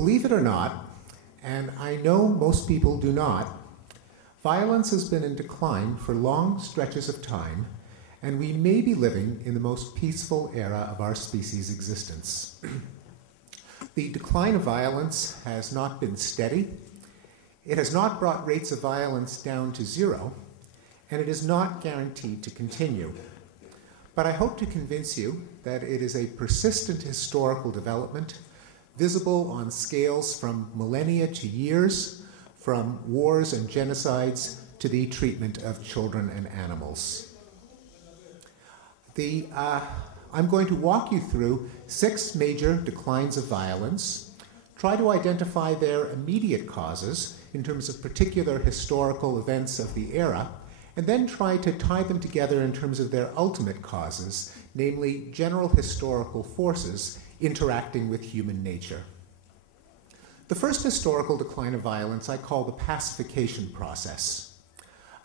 Believe it or not, and I know most people do not, violence has been in decline for long stretches of time, and we may be living in the most peaceful era of our species' existence. The decline of violence has not been steady. It has not brought rates of violence down to zero, and it is not guaranteed to continue. But I hope to convince you that it is a persistent historical development, visible on scales from millennia to years, from wars and genocides to the treatment of children and animals. I'm going to walk you through 6 major declines of violence, try to identify their immediate causes in terms of particular historical events of the era, and then try to tie them together in terms of their ultimate causes, namely general historical forces interacting with human nature. The first historical decline of violence I call the pacification process.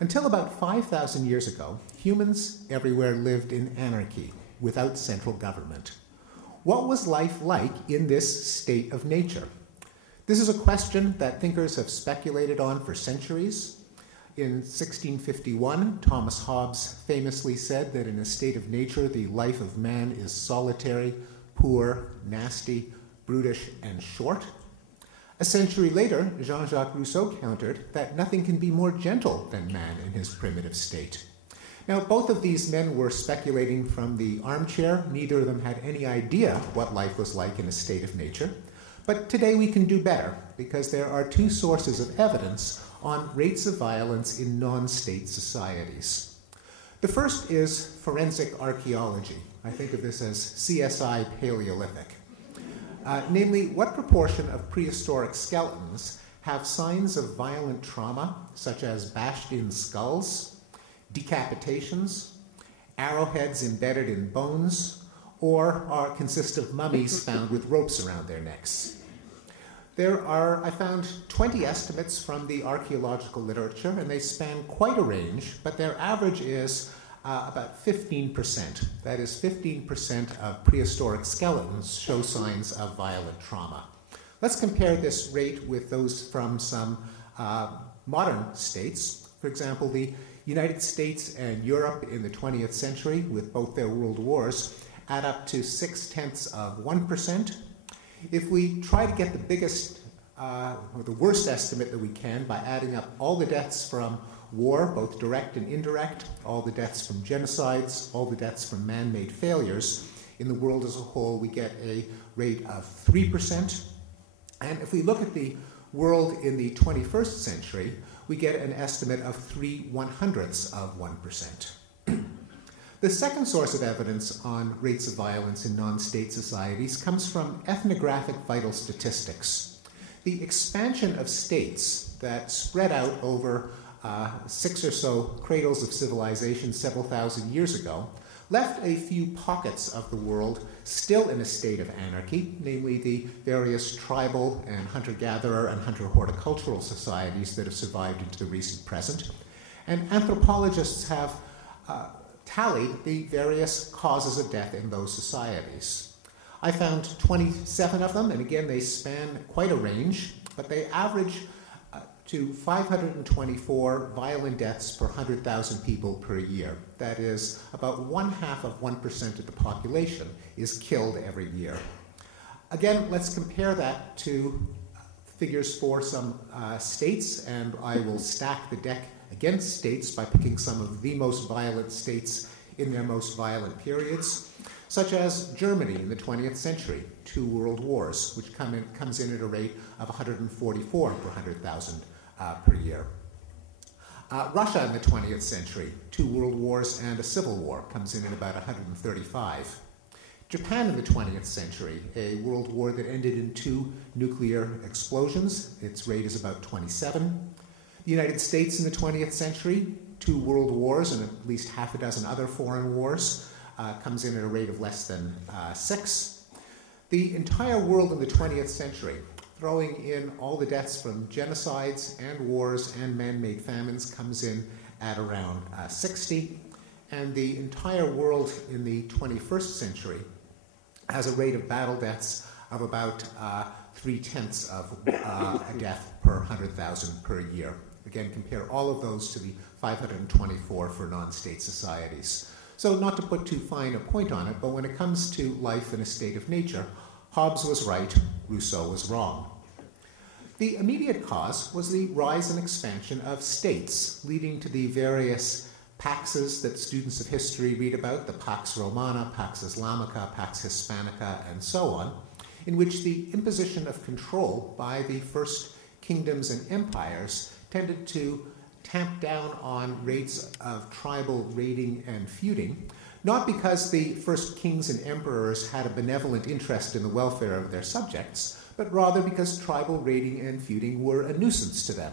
Until about 5,000 years ago, humans everywhere lived in anarchy, without central government. What was life like in this state of nature? This is a question that thinkers have speculated on for centuries. In 1651, Thomas Hobbes famously said that in a state of nature, the life of man is solitary, poor, nasty, brutish, and short. A century later, Jean-Jacques Rousseau countered that nothing can be more gentle than man in his primitive state. Now, both of these men were speculating from the armchair. Neither of them had any idea what life was like in a state of nature. But today we can do better, because there are 2 sources of evidence on rates of violence in non-state societies. The first is forensic archaeology. I think of this as CSI Paleolithic. Namely, what proportion of prehistoric skeletons have signs of violent trauma, such as bashed-in skulls, decapitations, arrowheads embedded in bones, or consist of mummies found with ropes around their necks. I found 20 estimates from the archaeological literature, and they span quite a range, but their average is about 15%. That is, 15% of prehistoric skeletons show signs of violent trauma. Let's compare this rate with those from some modern states. For example, the United States and Europe in the 20th century, with both their world wars, add up to 0.6%. If we try to get the biggest or the worst estimate that we can by adding up all the deaths from war, both direct and indirect, all the deaths from genocides, all the deaths from man-made failures, in the world as a whole, we get a rate of 3%. And if we look at the world in the 21st century, we get an estimate of 0.03%. The second source of evidence on rates of violence in non-state societies comes from ethnographic vital statistics. The expansion of states that spread out over 6 or so cradles of civilization several thousand years ago left a few pockets of the world still in a state of anarchy, namely the various tribal and hunter-gatherer and hunter-horticultural societies that have survived into the recent present. And anthropologists have tallied the various causes of death in those societies. I found 27 of them, and again, they span quite a range, but they average to 524 violent deaths per 100,000 people per year. That is, about 0.5% of the population is killed every year. Again, let's compare that to figures for some states, and I will stack the deck against states by picking some of the most violent states in their most violent periods, such as Germany in the 20th century, 2 world wars, which comes in at a rate of 144 per 100,000 per year. Russia in the 20th century, 2 world wars and a civil war, comes in at about 135. Japan in the 20th century, a world war that ended in 2 nuclear explosions. Its rate is about 27. The United States in the 20th century, 2 world wars and at least half a dozen other foreign wars, comes in at a rate of less than 6. The entire world in the 20th century, throwing in all the deaths from genocides and wars and man-made famines, comes in at around 60. And the entire world in the 21st century has a rate of battle deaths of about 3/10 of a death per 100,000 per year. Again, compare all of those to the 524 for non-state societies. So not to put too fine a point on it, but when it comes to life in a state of nature, Hobbes was right, Rousseau was wrong. The immediate cause was the rise and expansion of states, leading to the various paxes that students of history read about, the Pax Romana, Pax Islamica, Pax Hispanica, and so on, in which the imposition of control by the first kingdoms and empires tended to tamp down on rates of tribal raiding and feuding, not because the first kings and emperors had a benevolent interest in the welfare of their subjects, but rather because tribal raiding and feuding were a nuisance to them.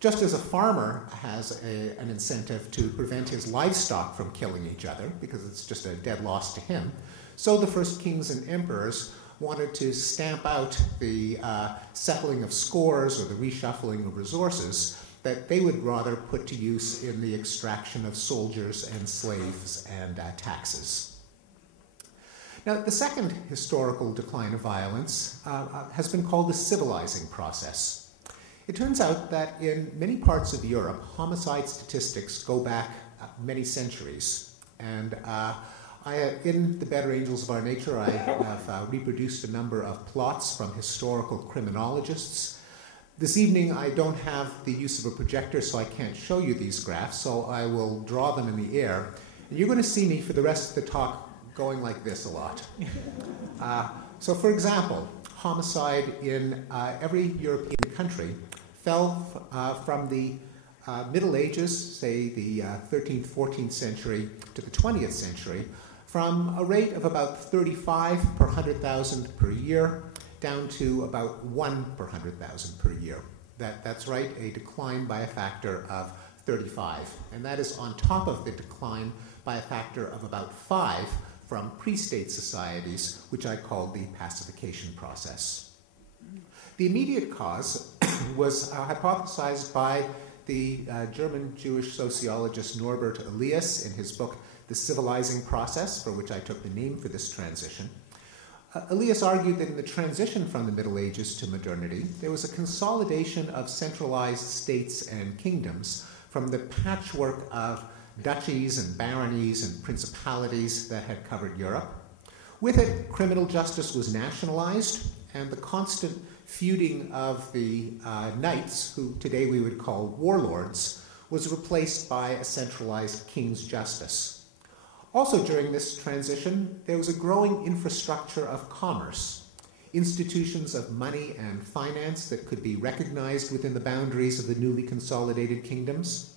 Just as a farmer has an incentive to prevent his livestock from killing each other, because it's just a dead loss to him, so the first kings and emperors wanted to stamp out the settling of scores or the reshuffling of resources that they would rather put to use in the extraction of soldiers and slaves and taxes. Now, the second historical decline of violence has been called the civilizing process. It turns out that in many parts of Europe, homicide statistics go back many centuries. And in The Better Angels of Our Nature, I have reproduced a number of plots from historical criminologists. This evening, I don't have the use of a projector, so I can't show you these graphs, so I will draw them in the air. And you're going to see me for the rest of the talk going like this a lot. So for example, homicide in every European country fell from the Middle Ages, say the 13th, 14th century, to the 20th century, from a rate of about 35 per 100,000 per year down to about 1 per 100,000 per year. That's right, a decline by a factor of 35. And that is on top of the decline by a factor of about 5 from pre-state societies, which I call the pacification process. The immediate cause was hypothesized by the German Jewish sociologist Norbert Elias in his book, The Civilizing Process, for which I took the name for this transition. Elias argued that in the transition from the Middle Ages to modernity, there was a consolidation of centralized states and kingdoms from the patchwork of duchies and baronies and principalities that had covered Europe. With it, criminal justice was nationalized, and the constant feuding of the knights, who today we would call warlords, was replaced by a centralized king's justice. Also during this transition, there was a growing infrastructure of commerce, institutions of money and finance that could be recognized within the boundaries of the newly consolidated kingdoms,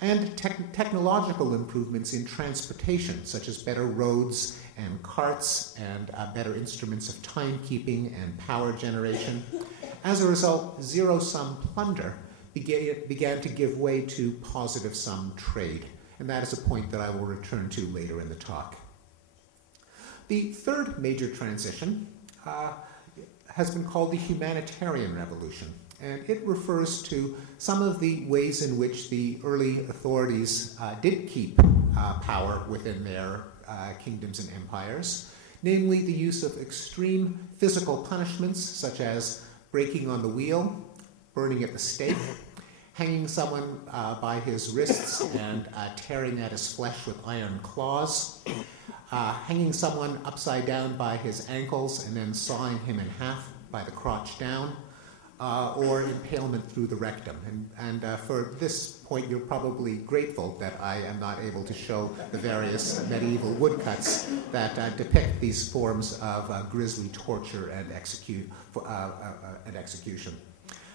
and technological improvements in transportation, such as better roads and carts and better instruments of timekeeping and power generation. As a result, zero-sum plunder began to give way to positive-sum trade, and that is a point that I will return to later in the talk. The third major transition has been called the humanitarian revolution, and it refers to some of the ways in which the early authorities did keep power within their kingdoms and empires, namely the use of extreme physical punishments such as breaking on the wheel, burning at the stake, hanging someone by his wrists and tearing at his flesh with iron claws, hanging someone upside down by his ankles and then sawing him in half by the crotch down, or impalement through the rectum. And for this point, you're probably grateful that I am not able to show the various medieval woodcuts that depict these forms of grisly torture and execution.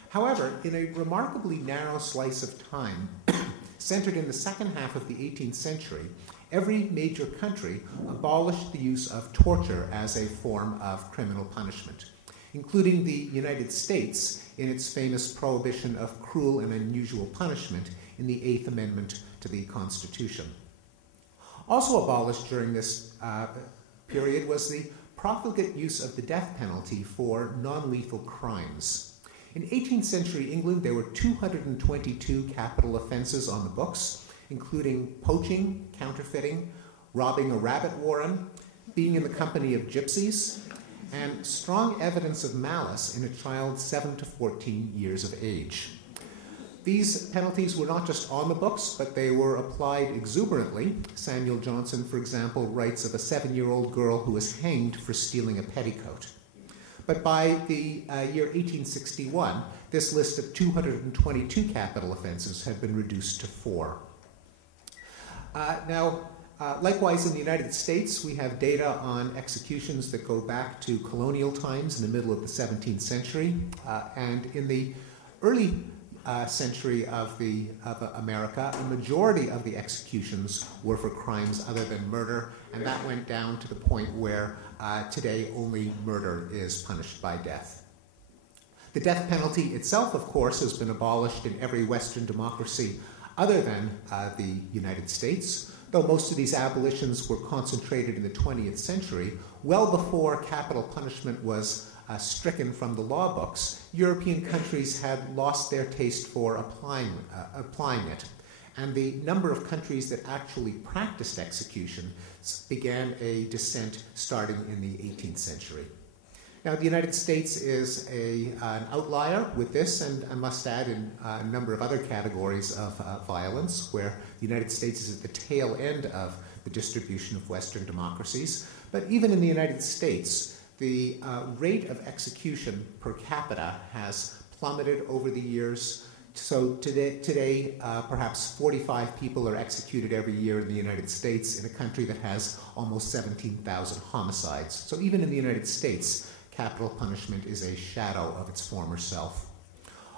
However, in a remarkably narrow slice of time, centered in the second half of the 18th century, every major country abolished the use of torture as a form of criminal punishment, including the United States in its famous prohibition of cruel and unusual punishment in the Eighth Amendment to the Constitution. Also abolished during this period was the profligate use of the death penalty for non-lethal crimes. In 18th century England, there were 222 capital offenses on the books, including poaching, counterfeiting, robbing a rabbit warren, being in the company of gypsies, and strong evidence of malice in a child 7 to 14 years of age. These penalties were not just on the books, but they were applied exuberantly. Samuel Johnson, for example, writes of a 7-year-old girl who was hanged for stealing a petticoat. But by the year 1861, this list of 222 capital offenses had been reduced to 4. Likewise, in the United States, we have data on executions that go back to colonial times in the middle of the 17th century. And in the early century of America, a majority of the executions were for crimes other than murder, and that went down to the point where today only murder is punished by death. The death penalty itself, of course, has been abolished in every Western democracy other than the United States, though most of these abolitions were concentrated in the 20th century. Well before capital punishment was stricken from the law books, European countries had lost their taste for applying it. And the number of countries that actually practiced execution began a descent starting in the 18th century. Now, the United States is an outlier with this, and I must add in a number of other categories of violence, where the United States is at the tail end of the distribution of Western democracies. But even in the United States, the rate of execution per capita has plummeted over the years. So today perhaps 45 people are executed every year in the United States, in a country that has almost 17,000 homicides. So even in the United States, capital punishment is a shadow of its former self.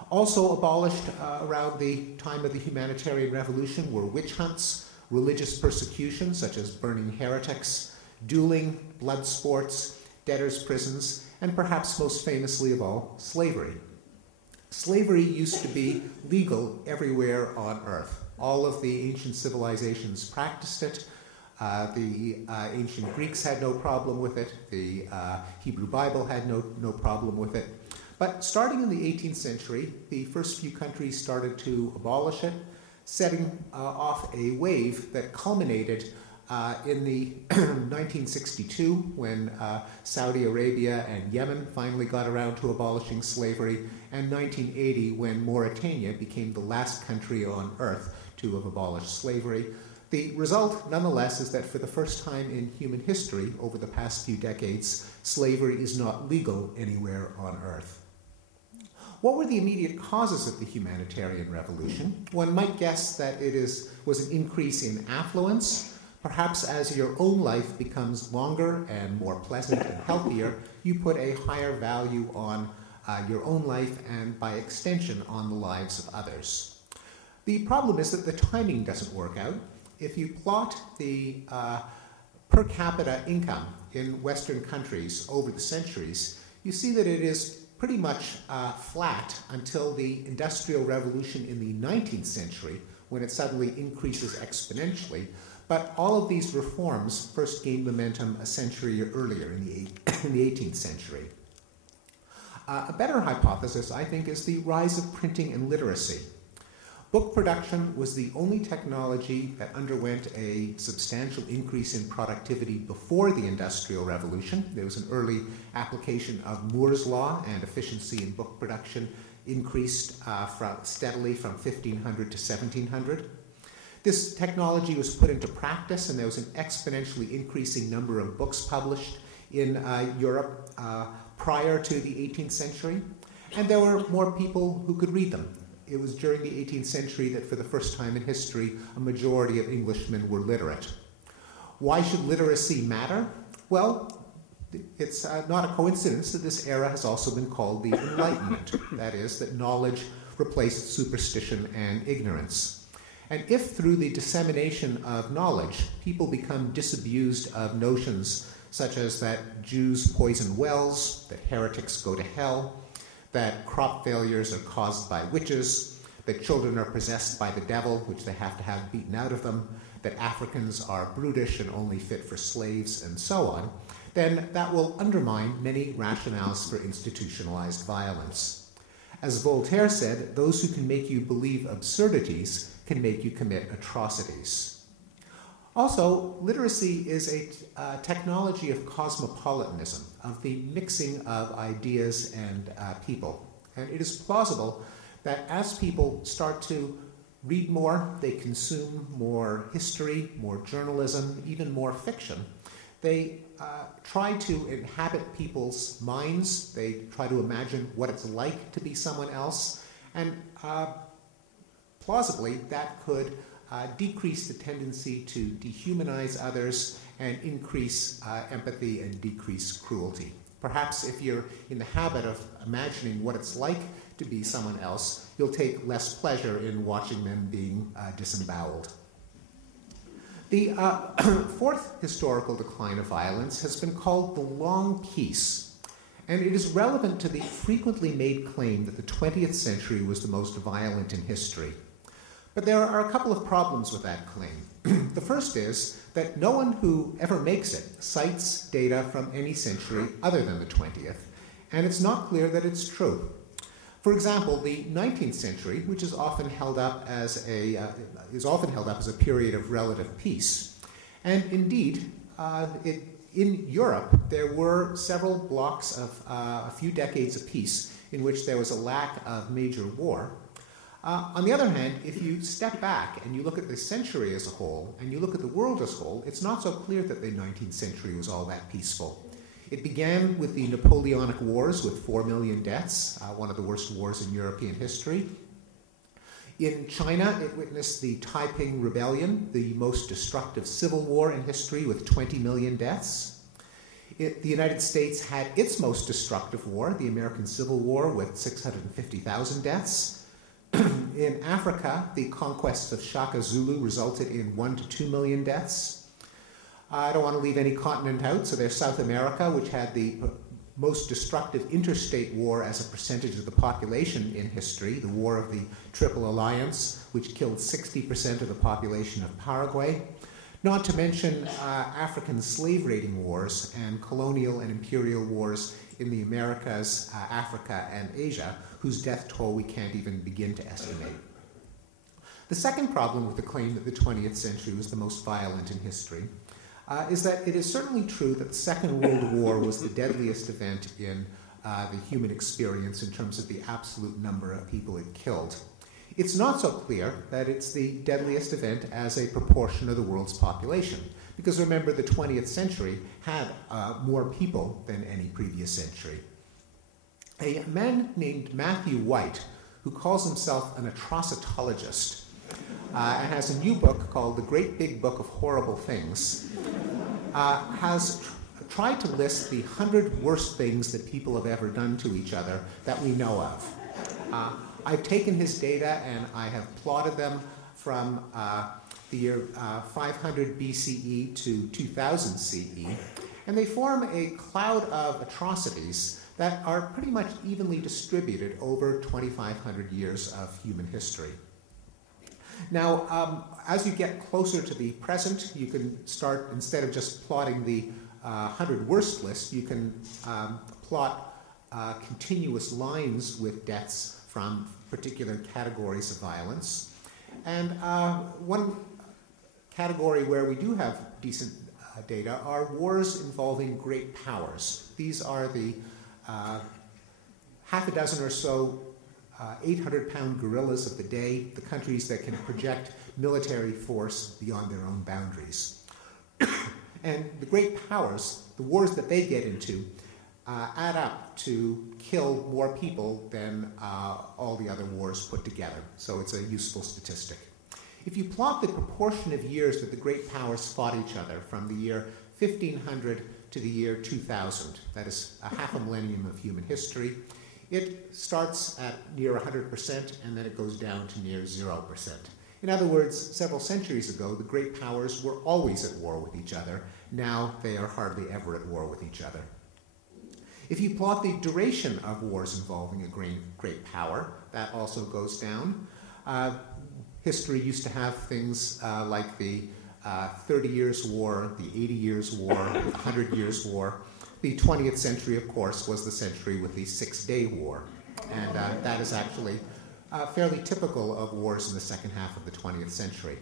Also abolished around the time of the Humanitarian Revolution were witch hunts, religious persecution, such as burning heretics, dueling, blood sports, debtors' prisons, and perhaps most famously of all, slavery. Slavery used to be legal everywhere on earth. All of the ancient civilizations practiced it. The ancient Greeks had no problem with it. The Hebrew Bible had no problem with it. But starting in the 18th century, the first few countries started to abolish it, setting off a wave that culminated in the 1962, when Saudi Arabia and Yemen finally got around to abolishing slavery, and 1980, when Mauritania became the last country on earth to have abolished slavery. The result, nonetheless, is that for the first time in human history, over the past few decades, slavery is not legal anywhere on earth. What were the immediate causes of the Humanitarian Revolution? One might guess that it was an increase in affluence. Perhaps as your own life becomes longer and more pleasant and healthier, you put a higher value on your own life and, by extension, on the lives of others. The problem is that the timing doesn't work out. If you plot the per capita income in Western countries over the centuries, you see that it is pretty much flat until the Industrial Revolution in the 19th century, when it suddenly increases exponentially. But all of these reforms first gained momentum a century earlier in the 18th century. A better hypothesis, I think, is the rise of printing and literacy. Book production was the only technology that underwent a substantial increase in productivity before the Industrial Revolution. There was an early application of Moore's Law, and efficiency in book production increased steadily from 1500 to 1700. This technology was put into practice, and there was an exponentially increasing number of books published in Europe prior to the 18th century, and there were more people who could read them. It was during the 18th century that, for the first time in history, a majority of Englishmen were literate. Why should literacy matter? Well, it's not a coincidence that this era has also been called the Enlightenment. That is, that knowledge replaced superstition and ignorance. And if through the dissemination of knowledge, people become disabused of notions such as that Jews poison wells, that heretics go to hell, that crop failures are caused by witches, that children are possessed by the devil, which they have to have beaten out of them, that Africans are brutish and only fit for slaves, and so on, then that will undermine many rationales for institutionalized violence. As Voltaire said, those who can make you believe absurdities can make you commit atrocities. Also, literacy is a technology of cosmopolitanism, of the mixing of ideas and people. And it is plausible that as people start to read more, they consume more history, more journalism, even more fiction. They try to inhabit people's minds. They try to imagine what it's like to be someone else. And plausibly, that could decrease the tendency to dehumanize others and increase empathy and decrease cruelty. Perhaps if you're in the habit of imagining what it's like to be someone else, you'll take less pleasure in watching them being disemboweled. The fourth historical decline of violence has been called the Long Peace, and it is relevant to the frequently made claim that the 20th century was the most violent in history. But there are a couple of problems with that claim. The first is that no one who ever makes it cites data from any century other than the 20th, and it's not clear that it's true. For example, the 19th century, which is often held up as a period of relative peace, and indeed, in Europe, there were several blocks of a few decades of peace in which there was a lack of major war. On the other hand, if you step back and you look at the century as a whole, and you look at the world as a whole, it's not so clear that the 19th century was all that peaceful. It began with the Napoleonic Wars with 4 million deaths, one of the worst wars in European history. In China, it witnessed the Taiping Rebellion, the most destructive civil war in history with 20 million deaths. The United States had its most destructive war, the American Civil War, with 650,000 deaths. In Africa, the conquest of Shaka Zulu resulted in 1 to 2 million deaths. I don't want to leave any continent out, so there's South America, which had the most destructive interstate war as a percentage of the population in history, the War of the Triple Alliance, which killed 60% of the population of Paraguay. Not to mention African slave-raiding wars and colonial and imperial wars in the Americas, Africa, and Asia, whose death toll we can't even begin to estimate. The second problem with the claim that the 20th century was the most violent in history is that it is certainly true that the Second World War was the deadliest event in the human experience in terms of the absolute number of people it killed. It's not so clear that it's the deadliest event as a proportion of the world's population, because remember, the 20th century had more people than any previous century. A man named Matthew White, who calls himself an atrocitologist, and has a new book called The Great Big Book of Horrible Things, has tried to list the 100 worst things that people have ever done to each other that we know of. I've taken his data and I have plotted them from the year 500 BCE to 2000 CE, and they form a cloud of atrocities that are pretty much evenly distributed over 2,500 years of human history. Now, as you get closer to the present, you can start, instead of just plotting the 100 worst list, you can plot continuous lines with deaths from particular categories of violence. And one category where we do have decent data are wars involving great powers. These are the half a dozen or so 800-pound gorillas of the day, the countries that can project military force beyond their own boundaries. And the great powers, the wars that they get into, add up to kill more people than all the other wars put together. So it's a useful statistic. If you plot the proportion of years that the great powers fought each other from the year 1500 to the year 2000, that is a half a millennium of human history, it starts at near 100% and then it goes down to near 0%. In other words, several centuries ago, the great powers were always at war with each other. Now they are hardly ever at war with each other. If you plot the duration of wars involving a great power, that also goes down. History used to have things like the 30 Years' War, the 80 Years' War, the 100 Years' War. The 20th century, of course, was the century with the Six-Day War. And that is actually fairly typical of wars in the second half of the 20th century.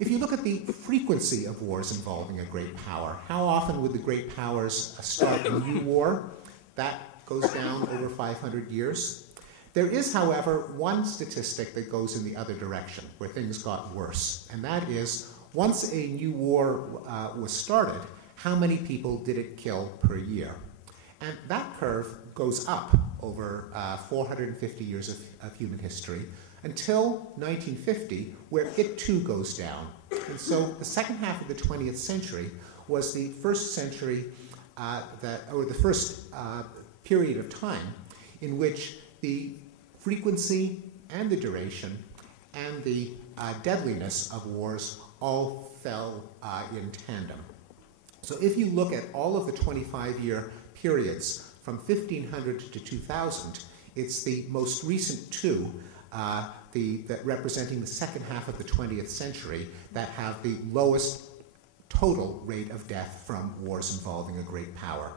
If you look at the frequency of wars involving a great power, how often would the great powers start a new war? That goes down over 500 years. There is, however, one statistic that goes in the other direction, where things got worse, and that is, once a new war was started, how many people did it kill per year? And that curve goes up over 450 years of human history until 1950, where it too goes down. And so the second half of the 20th century was the first century the first period of time in which the frequency and the duration and the deadliness of wars all fell in tandem. So if you look at all of the 25-year periods from 1500 to 2000, it's the most recent two that representing the second half of the 20th century that have the lowest total rate of death from wars involving a great power.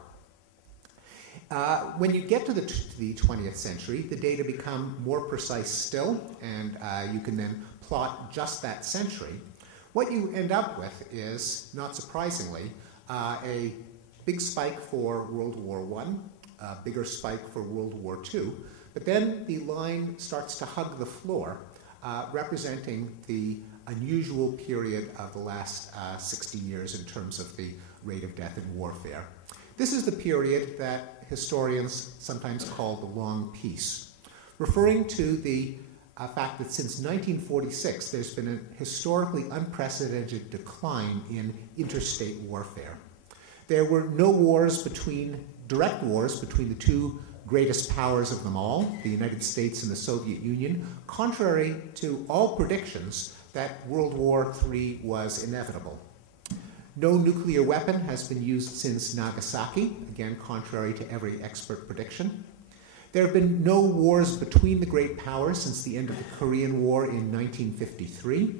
When you get to the 20th century, the data become more precise still, and you can then plot just that century. What you end up with is, not surprisingly, a big spike for World War I, a bigger spike for World War II, but then the line starts to hug the floor, representing the unusual period of the last 60 years in terms of the rate of death in warfare. This is the period that historians sometimes call the Long Peace, referring to the fact that since 1946 there's been a historically unprecedented decline in interstate warfare. There were no direct wars between the two greatest powers of them all, the United States and the Soviet Union, contrary to all predictions that World War III was inevitable. No nuclear weapon has been used since Nagasaki, again contrary to every expert prediction. There have been no wars between the great powers since the end of the Korean War in 1953.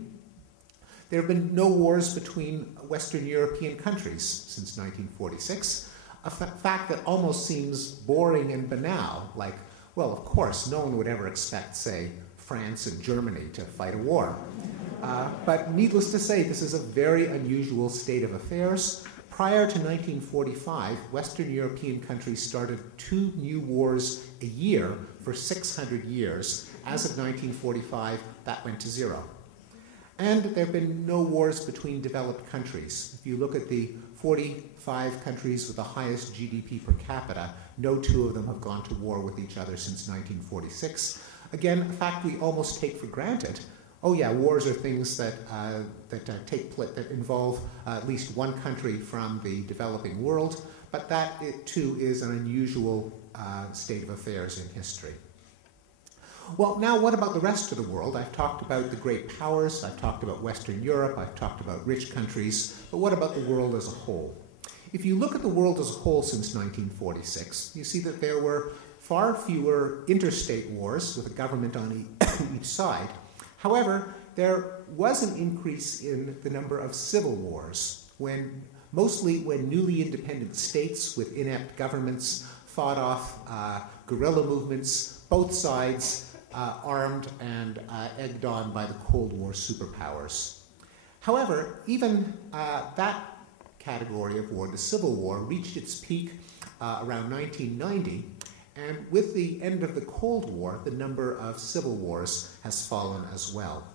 There have been no wars between Western European countries since 1946, a fact that almost seems boring and banal, like, well, of course, no one would ever expect, say, France and Germany to fight a war. But needless to say, this is a very unusual state of affairs. Prior to 1945, Western European countries started 2 new wars a year for 600 years. As of 1945, that went to 0. And there have been no wars between developed countries. If you look at the 45 countries with the highest GDP per capita, no 2 of them have gone to war with each other since 1946. Again, a fact we almost take for granted. Oh yeah, wars are things that involve at least one country from the developing world, but that too is an unusual state of affairs in history. Well, now what about the rest of the world? I've talked about the great powers, I've talked about Western Europe, I've talked about rich countries, but what about the world as a whole? If you look at the world as a whole since 1946, you see that there were far fewer interstate wars with a government on each side. However, there was an increase in the number of civil wars, mostly when newly independent states with inept governments fought off guerrilla movements, both sides armed and egged on by the Cold War superpowers. However, even that category of war, the Civil War, reached its peak around 1990, and with the end of the Cold War, the number of civil wars has fallen as well.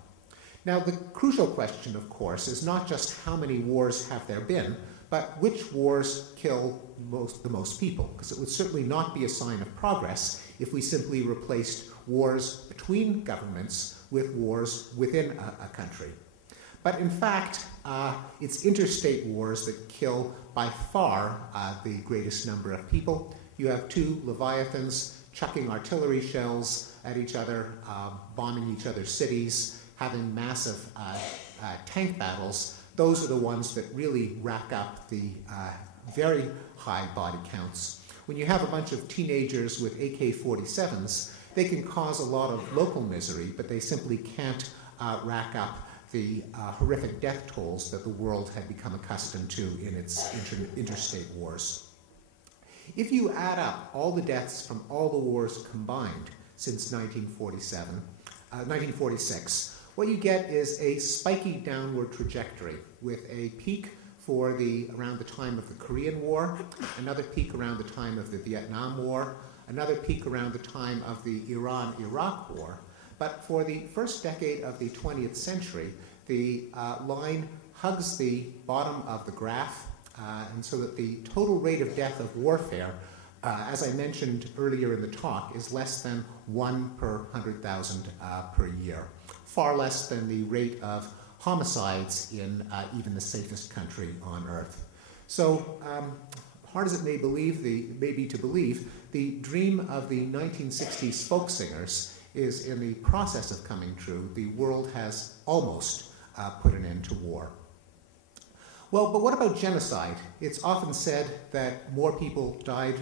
Now, the crucial question, of course, is not just how many wars have there been, but which wars kill the most people, because it would certainly not be a sign of progress if we simply replaced wars between governments with wars within a country. But in fact, it's interstate wars that kill by far the greatest number of people. You have 2 leviathans chucking artillery shells at each other, bombing each other's cities, having massive tank battles. Those are the ones that really rack up the very high body counts. When you have a bunch of teenagers with AK-47s, they can cause a lot of local misery, but they simply can't rack up the horrific death tolls that the world had become accustomed to in its interstate wars. If you add up all the deaths from all the wars combined since 1946, what you get is a spiky downward trajectory with a peak for around the time of the Korean War, another peak around the time of the Vietnam War, another peak around the time of the Iran-Iraq War. But for the first decade of the 20th century, the line hugs the bottom of the graph, and so that the total rate of death of warfare, as I mentioned earlier in the talk, is less than 1 per 100,000 per year, far less than the rate of homicides in even the safest country on earth. So, hard as it may be to believe, the dream of the 1960s folk singers is in the process of coming true. The world has almost put an end to war. Well, but what about genocide? It's often said that more people died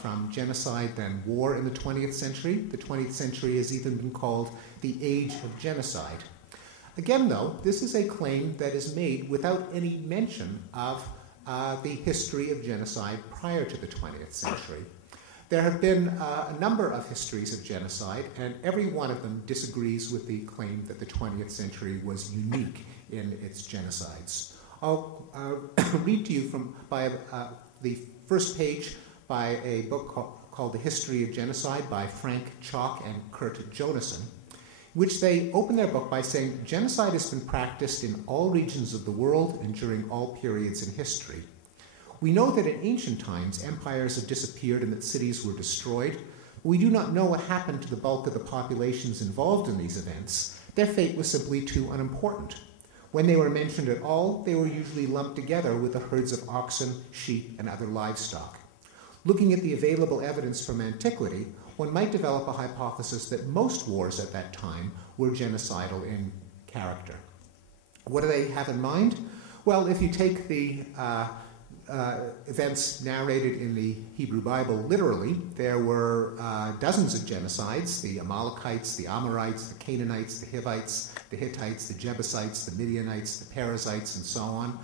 from genocide than war in the 20th century. The 20th century has even been called the age of genocide. Again, though, this is a claim that is made without any mention of the history of genocide prior to the 20th century. There have been a number of histories of genocide, and every one of them disagrees with the claim that the 20th century was unique in its genocides. I'll read to you from the first page by a book called The History of Genocide by Frank Chalk and Kurt Jonassen, which they open their book by saying, genocide has been practiced in all regions of the world and during all periods in history. We know that in ancient times, empires have disappeared and that cities were destroyed. But we do not know what happened to the bulk of the populations involved in these events. Their fate was simply too unimportant. When they were mentioned at all, they were usually lumped together with the herds of oxen, sheep, and other livestock. Looking at the available evidence from antiquity, one might develop a hypothesis that most wars at that time were genocidal in character. What do they have in mind? Well, if you take the events narrated in the Hebrew Bible literally, there were dozens of genocides: the Amalekites, the Amorites, the Canaanites, the Hivites, the Hittites, the Jebusites, the Midianites, the Perizzites, and so on.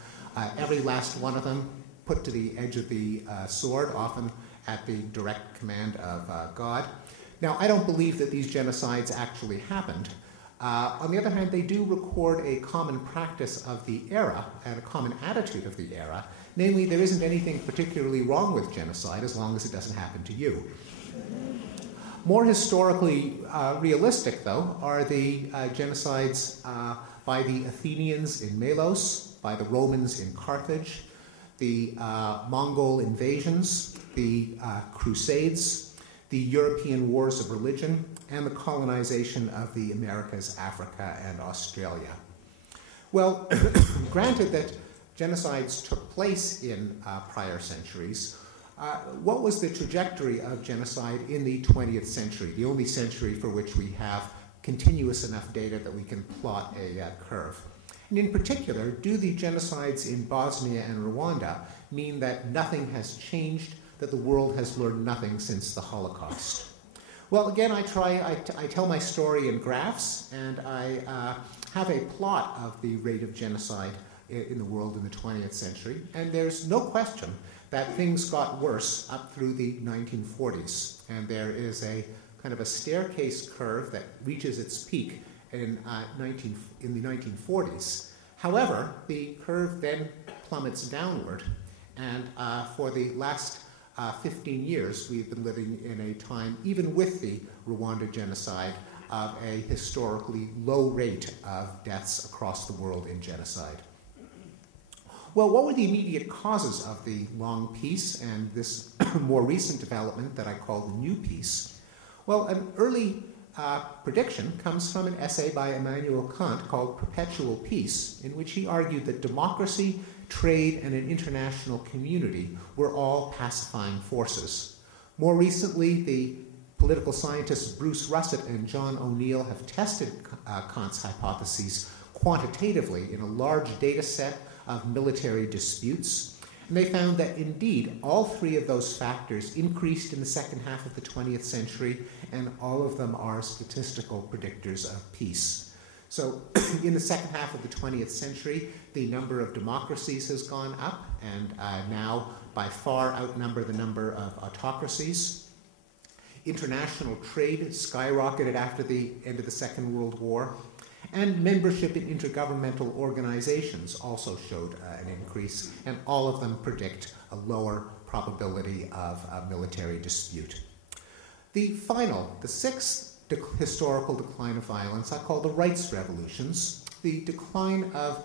Every last one of them put to the edge of the sword, often at the direct command of God. Now, I don't believe that these genocides actually happened. On the other hand, they do record a common practice of the era and a common attitude of the era. Namely, there isn't anything particularly wrong with genocide as long as it doesn't happen to you. More historically realistic, though, are the genocides by the Athenians in Melos, by the Romans in Carthage, the Mongol invasions, the Crusades, the European wars of religion, and the colonization of the Americas, Africa, and Australia. Well, granted that genocides took place in prior centuries, what was the trajectory of genocide in the 20th century, the only century for which we have continuous enough data that we can plot a curve? And in particular, do the genocides in Bosnia and Rwanda mean that nothing has changed, that the world has learned nothing since the Holocaust? Well, again, I tell my story in graphs, and I have a plot of the rate of genocide in the world in the 20th century, and there's no question that things got worse up through the 1940s, and there is a kind of a staircase curve that reaches its peak in the 1940s. However, the curve then plummets downward, and for the last 15 years, we've been living in a time, even with the Rwanda genocide, of a historically low rate of deaths across the world in genocide. Well, what were the immediate causes of the long peace and this more recent development that I call the new peace? Well, an early prediction comes from an essay by Immanuel Kant called Perpetual Peace, in which he argued that democracy, trade, and an international community were all pacifying forces. More recently, the political scientists Bruce Russett and John O'Neill have tested Kant's hypotheses quantitatively in a large data set of military disputes, and they found that indeed all three of those factors increased in the second half of the 20th century, and all of them are statistical predictors of peace. So in the second half of the 20th century, the number of democracies has gone up and now by far outnumber the number of autocracies. International trade skyrocketed after the end of the Second World War. And membership in intergovernmental organizations also showed an increase, and all of them predict a lower probability of a military dispute. The sixth historical decline of violence I call the rights revolutions. The decline of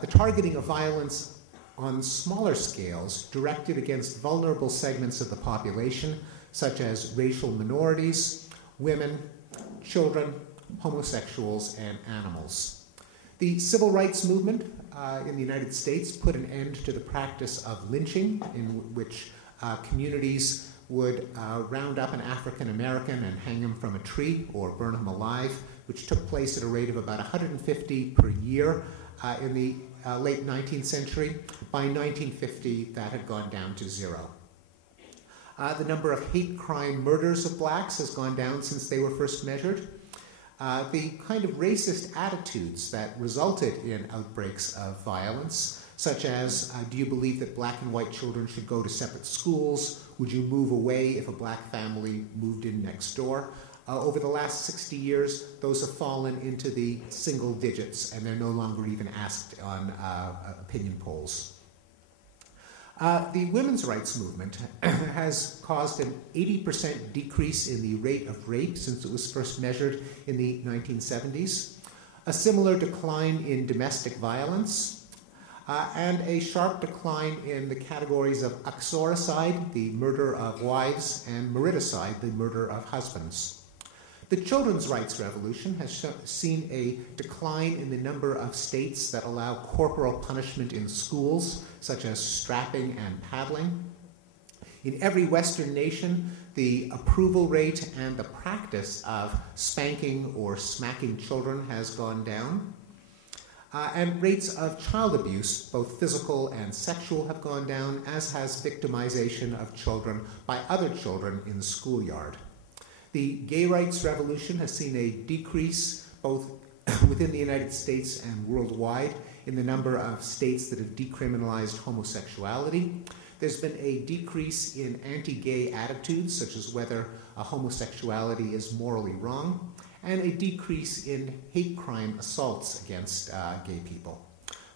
the targeting of violence on smaller scales directed against vulnerable segments of the population, such as racial minorities, women, children, homosexuals, and animals. The civil rights movement in the United States put an end to the practice of lynching, in which communities would round up an African American and hang him from a tree or burn him alive, which took place at a rate of about 150 per year in the late 19th century. By 1950, that had gone down to 0. The number of hate crime murders of blacks has gone down since they were first measured. The kind of racist attitudes that resulted in outbreaks of violence, such as, do you believe that black and white children should go to separate schools? Would you move away if a black family moved in next door? Over the last 60 years, those have fallen into the single digits, and they're no longer even asked on opinion polls. The women's rights movement has caused an 80% decrease in the rate of rape since it was first measured in the 1970s, a similar decline in domestic violence, and a sharp decline in the categories of uxoricide, the murder of wives, and mariticide, the murder of husbands. The children's rights revolution has seen a decline in the number of states that allow corporal punishment in schools, such as strapping and paddling. In every Western nation, the approval rate and the practice of spanking or smacking children has gone down. And rates of child abuse, both physical and sexual, have gone down, as has victimization of children by other children in the schoolyard. The gay rights revolution has seen a decrease both within the United States and worldwide in the number of states that have decriminalized homosexuality. There's been a decrease in anti-gay attitudes, such as whether homosexuality is morally wrong, and a decrease in hate crime assaults against gay people.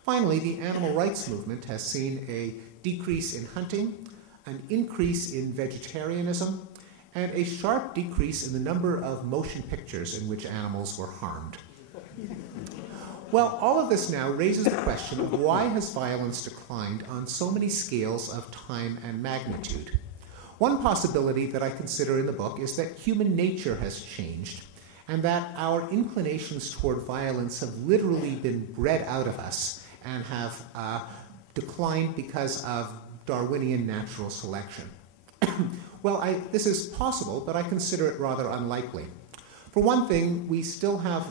Finally, the animal rights movement has seen a decrease in hunting, an increase in vegetarianism, and a sharp decrease in the number of motion pictures in which animals were harmed. Well, all of this now raises the question of why has violence declined on so many scales of time and magnitude? One possibility that I consider in the book is that human nature has changed, and that our inclinations toward violence have literally been bred out of us and have declined because of Darwinian natural selection. Well, this is possible, but I consider it rather unlikely. For one thing, we still have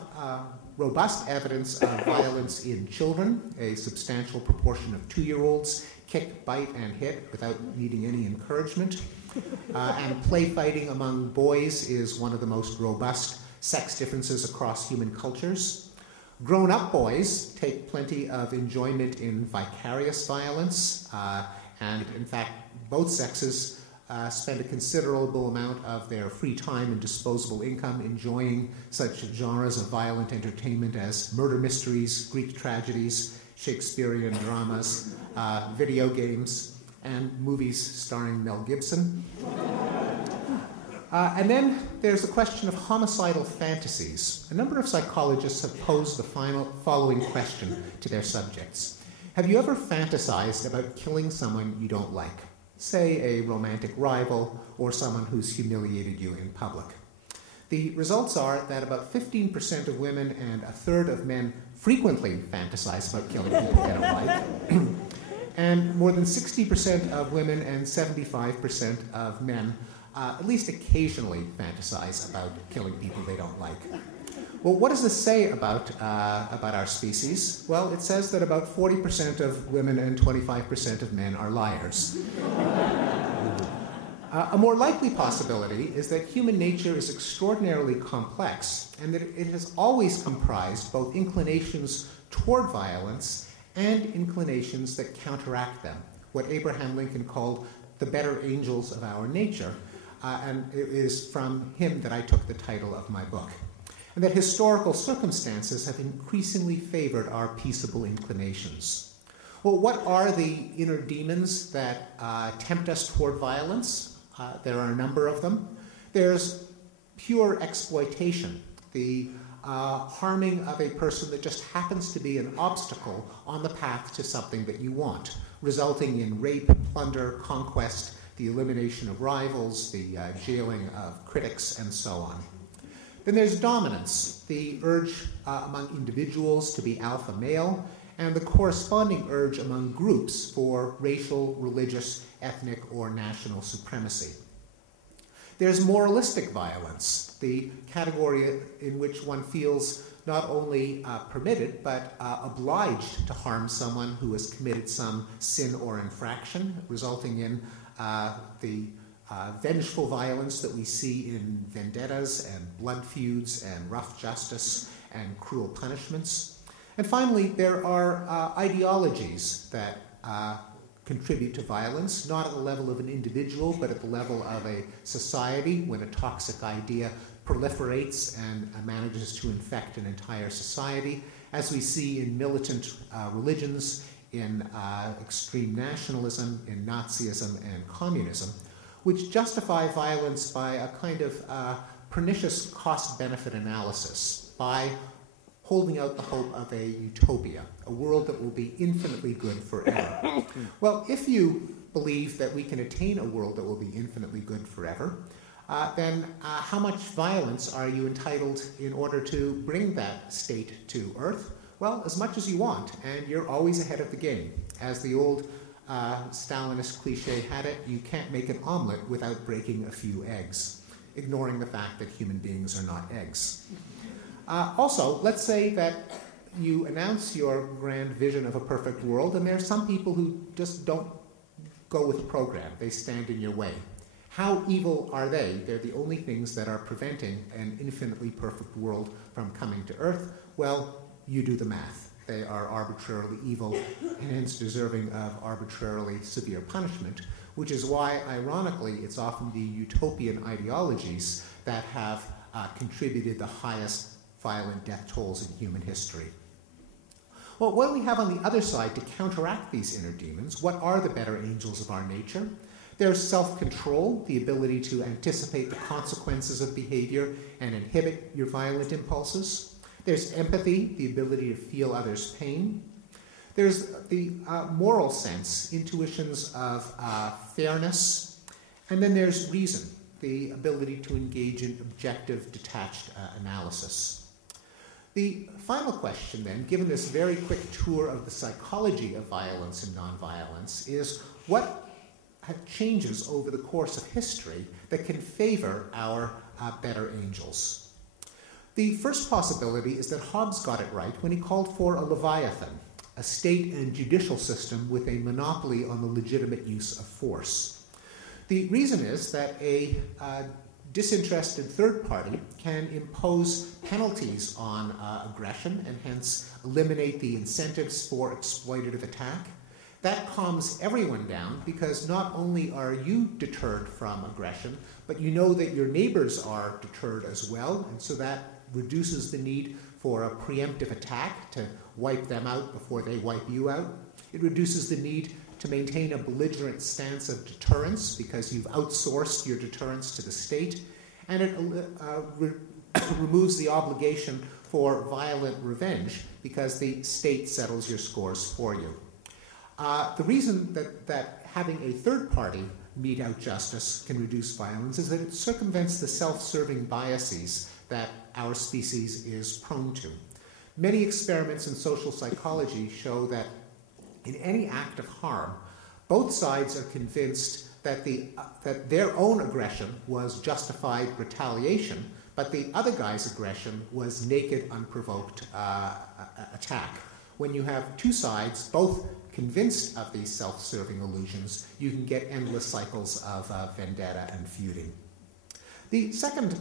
robust evidence of violence in children. A substantial proportion of 2-year-olds kick, bite, and hit without needing any encouragement. And play fighting among boys is one of the most robust sex differences across human cultures. Grown-up boys take plenty of enjoyment in vicarious violence, and in fact, both sexes spend a considerable amount of their free time and disposable income enjoying such genres of violent entertainment as murder mysteries, Greek tragedies, Shakespearean dramas, video games, and movies starring Mel Gibson. And then there's the question of homicidal fantasies. A number of psychologists have posed the following question to their subjects. Have you ever fantasized about killing someone you don't like? Say a romantic rival or someone who's humiliated you in public. The results are that about 15% of women and a third of men frequently fantasize about killing people they don't like. And more than 60% of women and 75% of men at least occasionally fantasize about killing people they don't like. Well, what does this say about our species? Well, it says that about 40% of women and 25% of men are liars. A more likely possibility is that human nature is extraordinarily complex and that it has always comprised both inclinations toward violence and inclinations that counteract them, what Abraham Lincoln called the better angels of our nature, and it is from him that I took the title of my book. and that historical circumstances have increasingly favored our peaceable inclinations. Well, what are the inner demons that tempt us toward violence? There are a number of them. There's pure exploitation, the harming of a person that just happens to be an obstacle on the path to something that you want, resulting in rape, plunder, conquest, the elimination of rivals, the jailing of critics, and so on. Then there's dominance, the urge among individuals to be alpha male, and the corresponding urge among groups for racial, religious, ethnic, or national supremacy. There's moralistic violence, the category in which one feels not only permitted, but obliged to harm someone who has committed some sin or infraction, resulting in the vengeful violence that we see in vendettas and blood feuds and rough justice and cruel punishments. And finally, there are ideologies that contribute to violence, not at the level of an individual, but at the level of a society, when a toxic idea proliferates and manages to infect an entire society, as we see in militant religions, in extreme nationalism, in Nazism and communism, which justify violence by a kind of pernicious cost-benefit analysis, by holding out the hope of a utopia, a world that will be infinitely good forever. Well, if you believe that we can attain a world that will be infinitely good forever, then how much violence are you entitled in order to bring that state to Earth? Well, as much as you want, and you're always ahead of the game. As the old Stalinist cliche had it, you can't make an omelet without breaking a few eggs, ignoring the fact that human beings are not eggs. Also, let's say that you announce your grand vision of a perfect world, and there are some people who just don't go with the program. They stand in your way. How evil are they? They're the only things that are preventing an infinitely perfect world from coming to Earth. Well, you do the math. They are arbitrarily evil and hence deserving of arbitrarily severe punishment, which is why, ironically, it's often the utopian ideologies that have contributed the highest violent death tolls in human history. Well, what do we have on the other side to counteract these inner demons? What are the better angels of our nature? There's self-control, the ability to anticipate the consequences of behavior and inhibit your violent impulses. There's empathy, the ability to feel others' pain. There's the moral sense, intuitions of fairness. And then there's reason, the ability to engage in objective, detached analysis. The final question then, given this very quick tour of the psychology of violence and nonviolence, is what changes over the course of history that can favor our better angels? The first possibility is that Hobbes got it right when he called for a leviathan, a state and judicial system with a monopoly on the legitimate use of force. The reason is that a disinterested third party can impose penalties on aggression and hence eliminate the incentives for exploitative attack. That calms everyone down because not only are you deterred from aggression, but you know that your neighbors are deterred as well, and so that reduces the need for a preemptive attack to wipe them out before they wipe you out. It reduces the need to maintain a belligerent stance of deterrence because you've outsourced your deterrence to the state, and it removes the obligation for violent revenge because the state settles your scores for you. The reason that having a third party mete out justice can reduce violence is that it circumvents the self-serving biases that our species is prone to. Many experiments in social psychology show that in any act of harm, both sides are convinced that their own aggression was justified retaliation, but the other guy's aggression was naked, unprovoked attack. When you have two sides, both convinced of these self-serving illusions, you can get endless cycles of vendetta and feuding. The second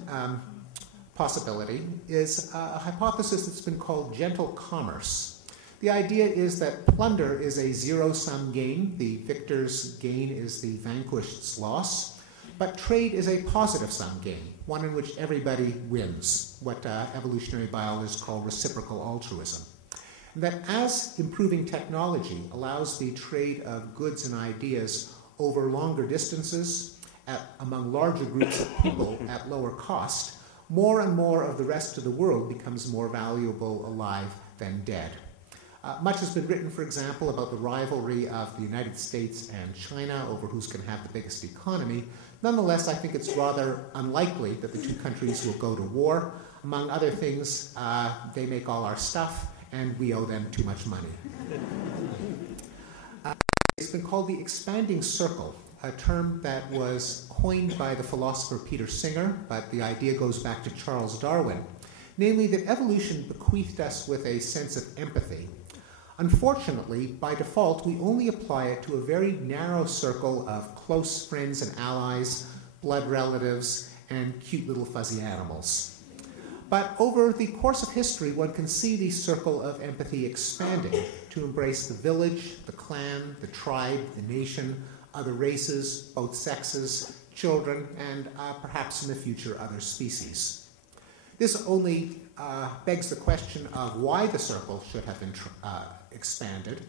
possibility is a hypothesis that's been called gentle commerce. The idea is that plunder is a zero-sum game. The victor's gain is the vanquished's loss. But trade is a positive-sum game. one in which everybody wins, what evolutionary biologists call reciprocal altruism. And that as improving technology allows the trade of goods and ideas over longer distances among larger groups of people at lower cost, more and more of the rest of the world becomes more valuable alive than dead. Much has been written, for example, about the rivalry of the United States and China over who's going to have the biggest economy. Nonetheless, I think it's rather unlikely that the two countries will go to war. Among other things, they make all our stuff, and we owe them too much money. It's been called the expanding circle, a term that was coined by the philosopher Peter Singer, but the idea goes back to Charles Darwin, namely that evolution bequeathed us with a sense of empathy. Unfortunately, by default, we only apply it to a very narrow circle of close friends and allies, blood relatives, and cute little fuzzy animals. But over the course of history, one can see the circle of empathy expanding to embrace the village, the clan, the tribe, the nation, other races, both sexes, children, and perhaps in the future other species. This only begs the question of why the circle should have been expanded,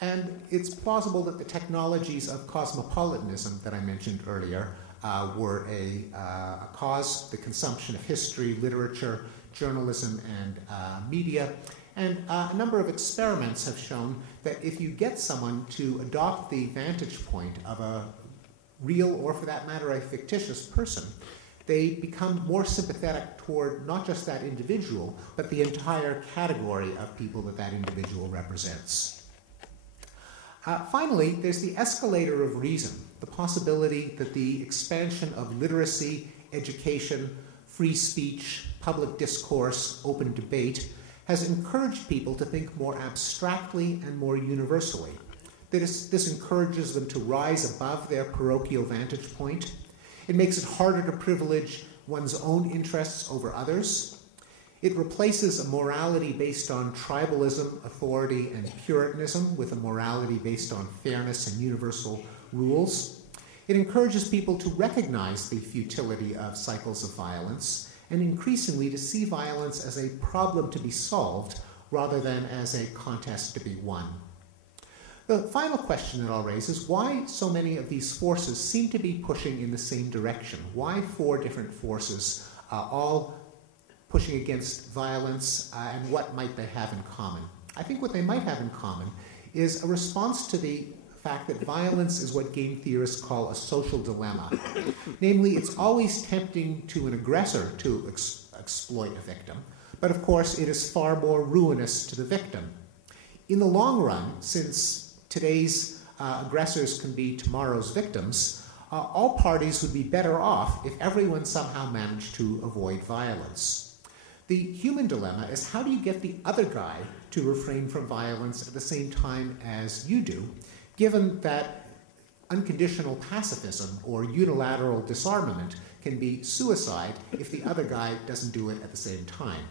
and it's plausible that the technologies of cosmopolitanism that I mentioned earlier were a cause, the consumption of history, literature, journalism, and media. And a number of experiments have shown that if you get someone to adopt the vantage point of a real, or for that matter, a fictitious person, they become more sympathetic toward not just that individual, but the entire category of people that that individual represents. Finally, there's the escalator of reason, the possibility that the expansion of literacy, education, free speech, public discourse, open debate has encouraged people to think more abstractly and more universally. This encourages them to rise above their parochial vantage point. It makes it harder to privilege one's own interests over others. It replaces a morality based on tribalism, authority, and Puritanism with a morality based on fairness and universal rules. It encourages people to recognize the futility of cycles of violence and increasingly to see violence as a problem to be solved rather than as a contest to be won. The final question that I'll raise is why so many of these forces seem to be pushing in the same direction. Why four different forces all pushing against violence, and what might they have in common? I think what they might have in common is a response to the fact that violence is what game theorists call a social dilemma. Namely, it's always tempting to an aggressor to exploit a victim, but of course it is far more ruinous to the victim. In the long run, since today's aggressors can be tomorrow's victims, all parties would be better off if everyone somehow managed to avoid violence. The human dilemma is how do you get the other guy to refrain from violence at the same time as you do, given that unconditional pacifism or unilateral disarmament can be suicide if the other guy doesn't do it at the same time.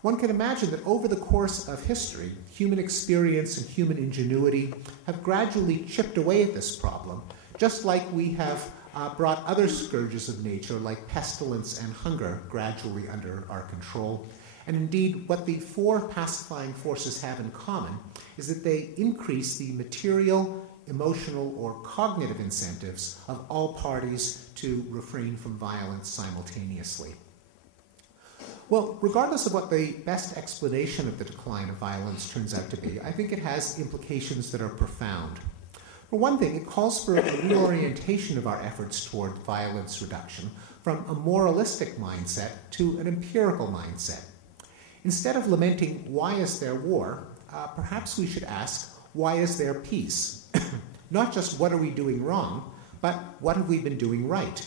One can imagine that over the course of history, human experience and human ingenuity have gradually chipped away at this problem, just like we have brought other scourges of nature like pestilence and hunger gradually under our control. And indeed, what the four pacifying forces have in common is that they increase the material, emotional, or cognitive incentives of all parties to refrain from violence simultaneously. Well, regardless of what the best explanation of the decline of violence turns out to be, I think it has implications that are profound. For one thing, it calls for a reorientation of our efforts toward violence reduction from a moralistic mindset to an empirical mindset. Instead of lamenting, why is there war, perhaps we should ask, why is there peace? Not just what are we doing wrong, but what have we been doing right?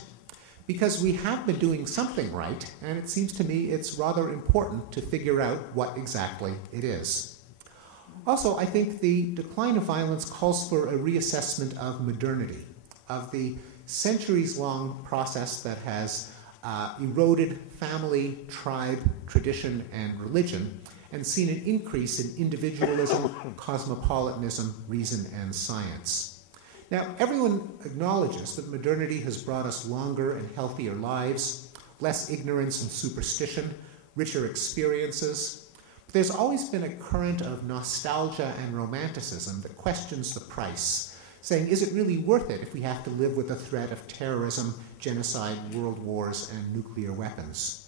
Because we have been doing something right, and it seems to me it's rather important to figure out what exactly it is. Also, I think the decline of violence calls for a reassessment of modernity, of the centuries-long process that has eroded family, tribe, tradition, and religion, and seen an increase in individualism, cosmopolitanism, reason, and science. Now, everyone acknowledges that modernity has brought us longer and healthier lives, less ignorance and superstition, richer experiences. But there's always been a current of nostalgia and romanticism that questions the price, saying, is it really worth it if we have to live with the threat of terrorism, genocide, world wars, and nuclear weapons?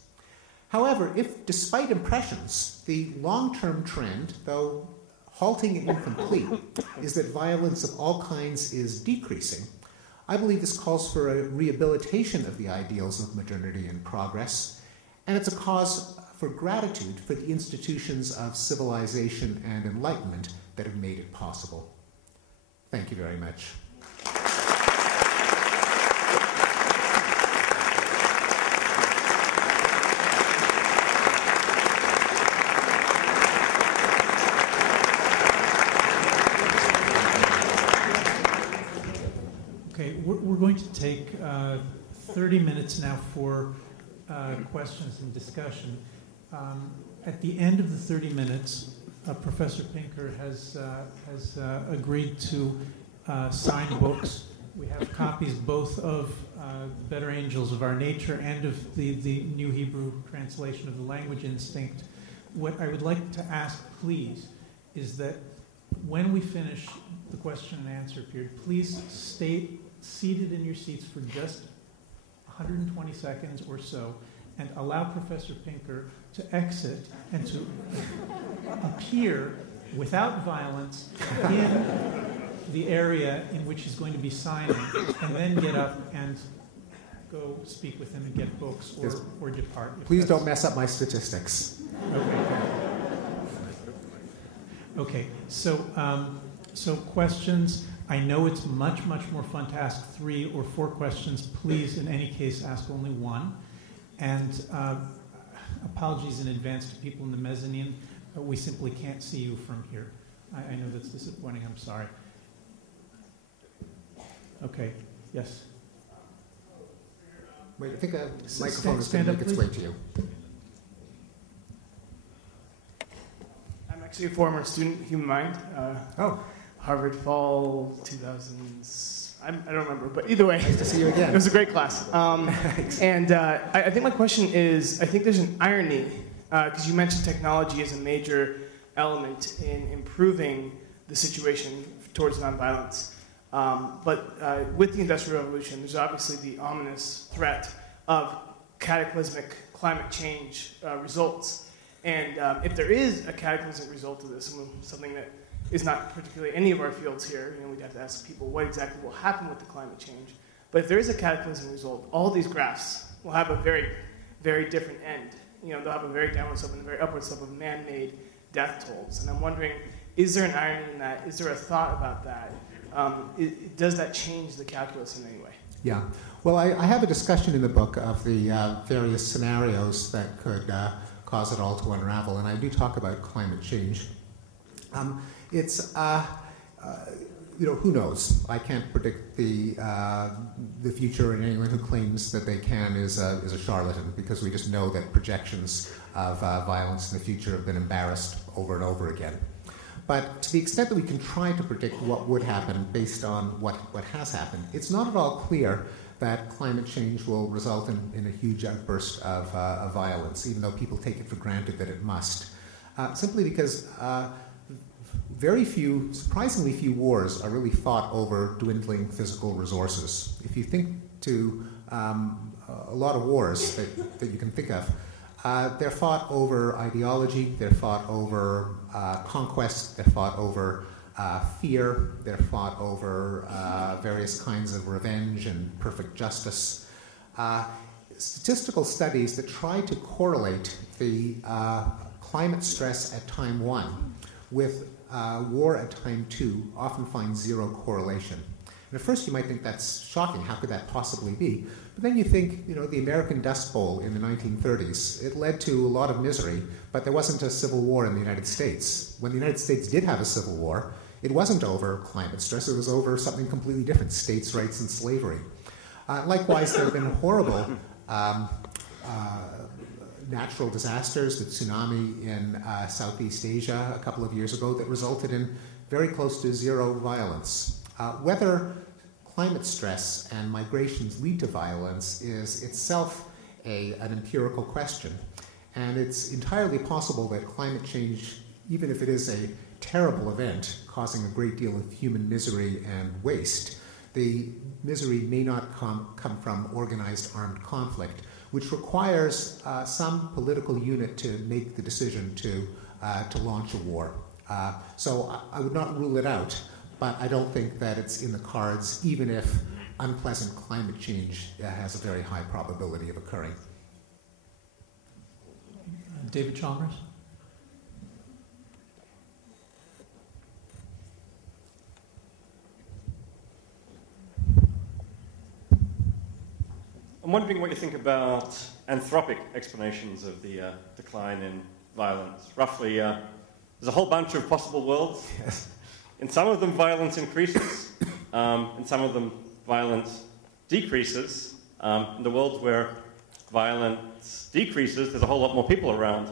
However, if, despite impressions, the long-term trend, though halting and incomplete, is that violence of all kinds is decreasing, I believe this calls for a rehabilitation of the ideals of modernity and progress, and it's a cause for gratitude for the institutions of civilization and enlightenment that have made it possible. Thank you very much. Okay, we're going to take 30 minutes now for questions and discussion. At the end of the 30 minutes, Professor Pinker has agreed to sign books. We have copies both of Better Angels of Our Nature and of the New Hebrew translation of the Language Instinct. What I would like to ask, please, is that when we finish the question and answer period, please stay seated in your seats for just 120 seconds or so and allow Professor Pinker to exit and to appear without violence in the area in which he's going to be signing, and then get up and go speak with him and get books or depart. Please don't mess up my statistics. Okay, so questions. I know it's much, much more fun to ask 3 or 4 questions. Please, in any case, ask only 1. And apologies in advance to people in the mezzanine. We simply can't see you from here. I know that's disappointing. I'm sorry. Okay. Yes? Wait, I think a microphone is going to make its way to you. I'm actually a former student, human mind. Harvard Fall 2000s. I don't remember, but either way. Nice to see you again. It was a great class. And I think my question is, I think there's an irony, because you mentioned technology as a major element in improving the situation towards nonviolence. But with the Industrial Revolution, there's obviously the ominous threat of cataclysmic climate change results. And if there is a cataclysmic result of this, something that is not particularly any of our fields here, we'd have to ask people what exactly will happen with the climate change. But if there is a cataclysmic result, all these graphs will have a very, very different end. They'll have a very downward slope and a very upward slope of man-made death tolls. And I'm wondering, is there an irony in that? Is there a thought about that? Does that change the calculus in any way? Yeah. Well, I have a discussion in the book of the various scenarios that could cause it all to unravel, and I do talk about climate change. Who knows? I can't predict the future, and anyone who claims that they can is a charlatan, because we just know that projections of violence in the future have been embarrassed over and over again. But to the extent that we can try to predict what would happen based on what has happened, it's not at all clear that climate change will result in a huge outburst of violence, even though people take it for granted that it must. Simply because surprisingly few wars are really fought over dwindling physical resources. If you think to a lot of wars that you can think of, they're fought over ideology, they're fought over conquest, they're fought over fear, they're fought over various kinds of revenge and perfect justice. Statistical studies that try to correlate the climate stress at time 1 with war at time 2 often find zero correlation. And at first you might think that's shocking. How could that possibly be? But then you think, the American Dust Bowl in the 1930s, it led to a lot of misery, but there wasn't a civil war in the United States. When the United States did have a civil war, it wasn't over climate stress, it was over something completely different, states' rights and slavery. Likewise, there have been horrible natural disasters, the tsunami in Southeast Asia a couple of years ago that resulted in very close to zero violence. Whether climate stress and migrations lead to violence is itself an empirical question. And it's entirely possible that climate change, even if it is a terrible event causing a great deal of human misery and waste, the misery may not come from organized armed conflict, which requires some political unit to make the decision to launch a war. So I would not rule it out, but I don't think that it's in the cards, even if unpleasant climate change has a very high probability of occurring. David Chalmers? I'm wondering what you think about anthropic explanations of the decline in violence. Roughly, there's a whole bunch of possible worlds. Yes. In some of them, violence increases. In some of them, violence decreases. In the worlds where violence decreases, there's a whole lot more people around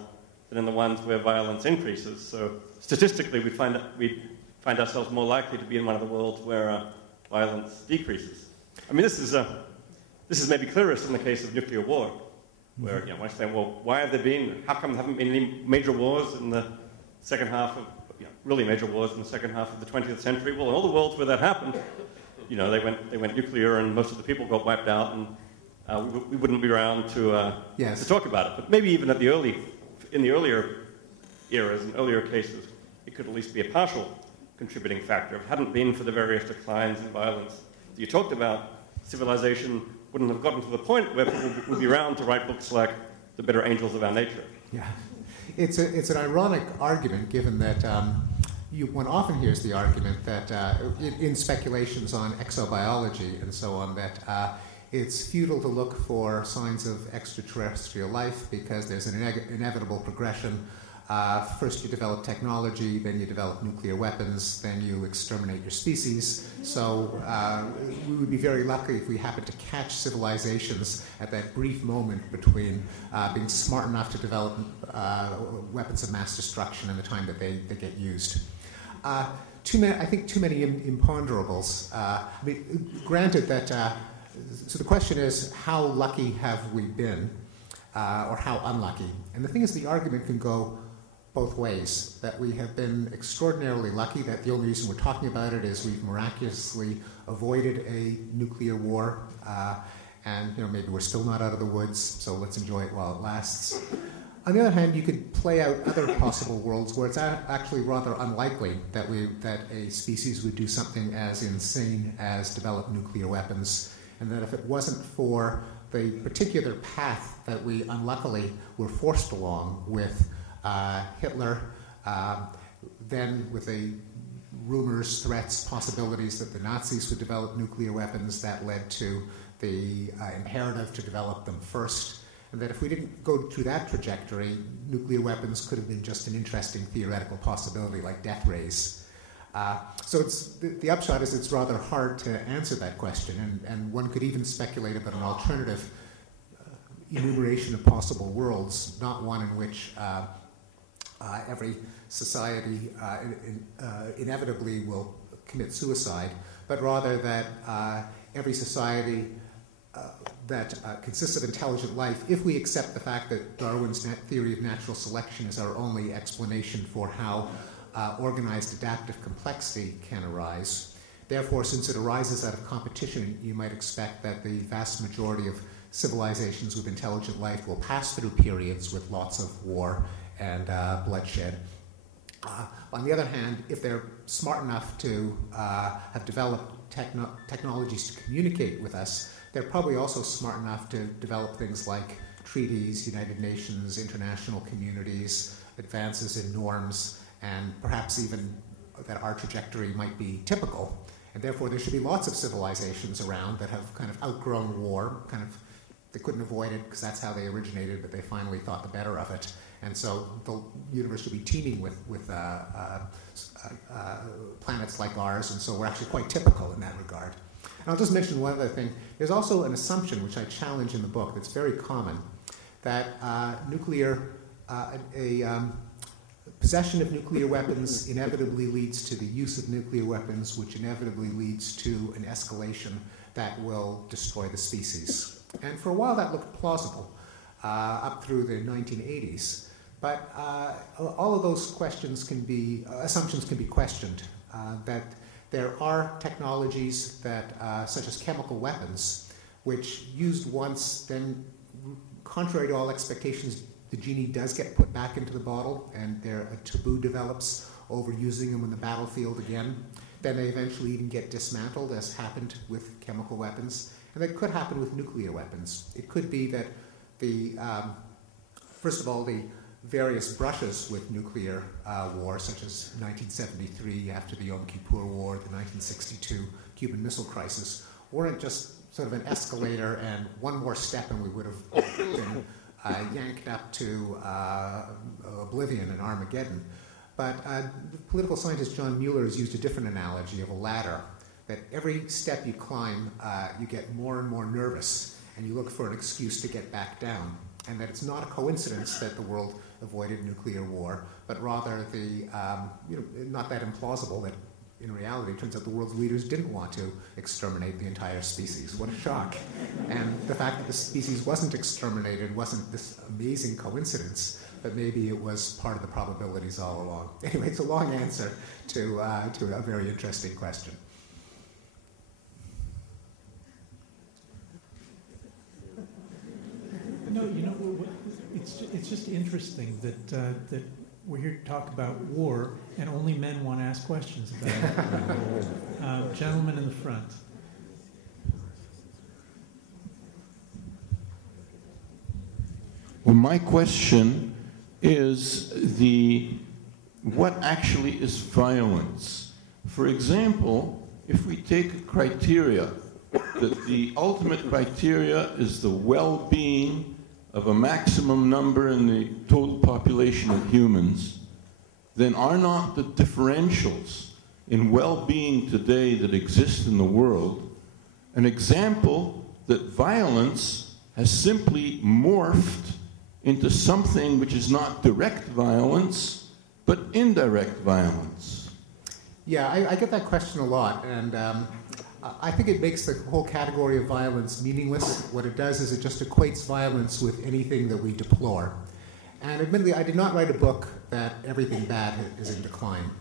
than in the ones where violence increases. So statistically, we'd find ourselves more likely to be in one of the worlds where violence decreases. I mean, this is maybe clearest in the case of nuclear war, where one say, well, why have there been? How come there haven't been any major wars in the second half of really major wars in the second half of the 20th century? Well, in all the worlds where that happened, they went nuclear, and most of the people got wiped out, and we wouldn't be around to talk about it. But maybe even in the earlier eras and earlier cases, it could at least be a partial contributing factor. If it hadn't been for the various declines in violence that you talked about, civilization wouldn't have gotten to the point where people would be around to write books like The Bitter Angels of Our Nature. Yeah, it's an ironic argument, given that one often hears the argument that in speculations on exobiology and so on, that it's futile to look for signs of extraterrestrial life because there's an inevitable progression. First you develop technology, then you develop nuclear weapons, then you exterminate your species. So we would be very lucky if we happened to catch civilizations at that brief moment between being smart enough to develop weapons of mass destruction and the time that they get used. I think too many imponderables. Granted that, so the question is, how lucky have we been, or how unlucky? And the thing is, the argument can go both ways, that we have been extraordinarily lucky, that the only reason we're talking about it is we've miraculously avoided a nuclear war, and maybe we're still not out of the woods, so let's enjoy it while it lasts. On the other hand, you could play out other possible worlds where it's actually rather unlikely that a species would do something as insane as develop nuclear weapons, and that if it wasn't for the particular path that we unluckily were forced along with Hitler, then with the rumors, threats, possibilities that the Nazis would develop nuclear weapons, that led to the imperative to develop them first. And that if we didn't go through that trajectory, nuclear weapons could have been just an interesting theoretical possibility like death rays. So the upshot is it's rather hard to answer that question, and one could even speculate about an alternative enumeration of possible worlds, not one in which every society inevitably will commit suicide, but rather that every society that consists of intelligent life, if we accept the fact that Darwin's theory of natural selection is our only explanation for how organized adaptive complexity can arise. Therefore, since it arises out of competition, you might expect that the vast majority of civilizations with intelligent life will pass through periods with lots of war and bloodshed. On the other hand, if they're smart enough to have developed technologies to communicate with us, they're probably also smart enough to develop things like treaties, United Nations, international communities, advances in norms, and perhaps even that our trajectory might be typical. And therefore, there should be lots of civilizations around that have kind of outgrown war, they couldn't avoid it because that's how they originated, but they finally thought the better of it. And so the universe should be teeming with planets like ours, and so we're actually quite typical in that regard. And I'll just mention one other thing. There's also an assumption, which I challenge in the book, that's very common, that possession of nuclear weapons inevitably leads to the use of nuclear weapons, which inevitably leads to an escalation that will destroy the species. And for a while that looked plausible. up through the 1980s. But all of those questions can be, assumptions can be questioned, that there are technologies that, such as chemical weapons, which used once, then contrary to all expectations, the genie does get put back into the bottle, and there a taboo develops over using them in the battlefield again. Then they eventually even get dismantled, as happened with chemical weapons. And that could happen with nuclear weapons. It could be that first of all, the various brushes with nuclear war, such as 1973 after the Yom Kippur War, the 1962 Cuban Missile Crisis, weren't just sort of an escalator and one more step and we would have been yanked up to oblivion and Armageddon. But the political scientist John Mueller has used a different analogy of a ladder, that every step you climb, you get more and more nervous, and you look for an excuse to get back down. And that it's not a coincidence that the world avoided nuclear war, but rather not that implausible that in reality it turns out the world's leaders didn't want to exterminate the entire species. What a shock. And the fact that the species wasn't exterminated wasn't this amazing coincidence, but maybe it was part of the probabilities all along. Anyway, it's a long answer to a very interesting question. No, it's just interesting that we're here to talk about war, and only men want to ask questions about it. Gentleman in the front. Well, my question is what actually is violence? For example, if we take a criteria, that the ultimate criteria is the well-being of a maximum number in the total population of humans, then are not the differentials in well-being today that exist in the world an example that violence has simply morphed into something which is not direct violence, but indirect violence? Yeah, I get that question a lot, and I think it makes the whole category of violence meaningless. What it does is it just equates violence with anything that we deplore. And admittedly, I did not write a book that everything bad is in decline.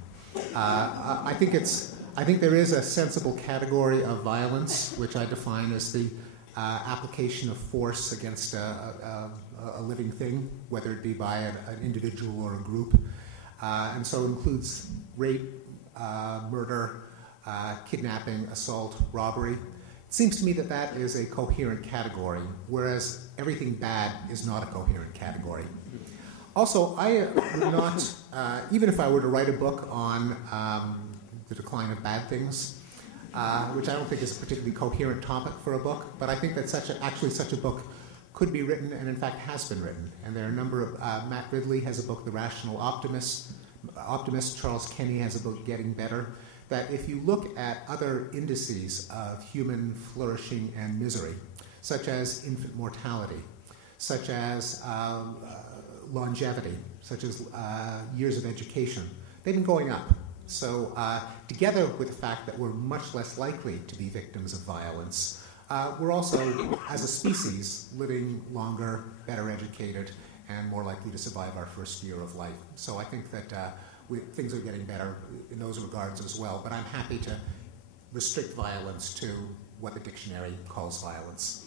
I think there is a sensible category of violence, which I define as the application of force against a living thing, whether it be by an individual or a group. And so it includes rape, murder, kidnapping, assault, robbery. It seems to me that that is a coherent category, whereas everything bad is not a coherent category. Also, I would not, even if I were to write a book on the decline of bad things, which I don't think is a particularly coherent topic for a book, but I think that actually such a book could be written, and in fact has been written. And there are a number of, Matt Ridley has a book, The Rational Optimist. Charles Kenny has a book, Getting Better, that if you look at other indices of human flourishing and misery, such as infant mortality, such as longevity, such as years of education, they've been going up. So together with the fact that we're much less likely to be victims of violence, we're also, as a species, living longer, better educated, and more likely to survive our first year of life. So I think that things are getting better in those regards as well, but I'm happy to restrict violence to what the dictionary calls violence.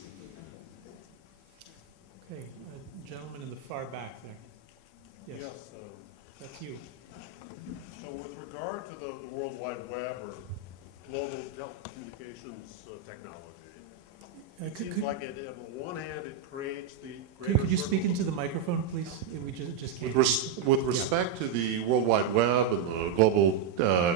Okay, gentleman in the far back there. Yes, that's you. So with regard to the World Wide Web or global telecommunications technology, it seems like on the one hand it creates the greater... Could you speak into the microphone, please? We just can't... With respect to the World Wide Web and the global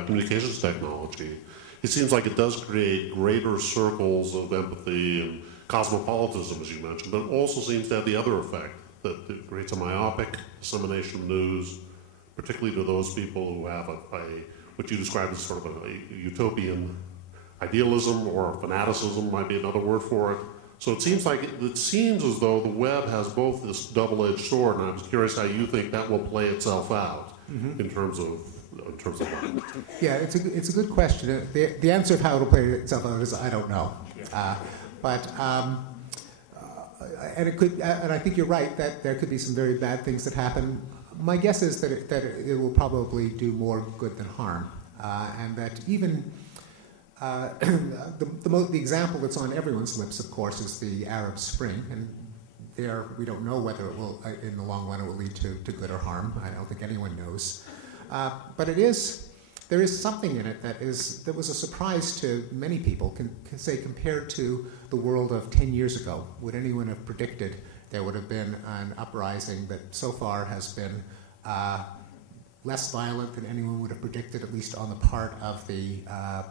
communications technology, it seems like it does create greater circles of empathy and cosmopolitanism, as you mentioned, but it also seems to have the other effect, that it creates a myopic dissemination of news, particularly to those people who have what you described as sort of a utopian idealism, or fanaticism might be another word for it. So it seems as though the web has both this double-edged sword, and I was curious how you think that will play itself out in terms of that. Yeah, it's a good question. The answer of how it'll play itself out is I don't know. But and it could, and I think you're right that there could be some very bad things that happen. My guess is that it will probably do more good than harm, and that even the example that's on everyone's lips, of course, is the Arab Spring, and there we don't know whether it will, in the long run, it will lead to good or harm. I don't think anyone knows, but there is something in it that was a surprise to many people. Can say compared to the world of 10 years ago, would anyone have predicted there would have been an uprising that so far has been less violent than anyone would have predicted, at least on the part of the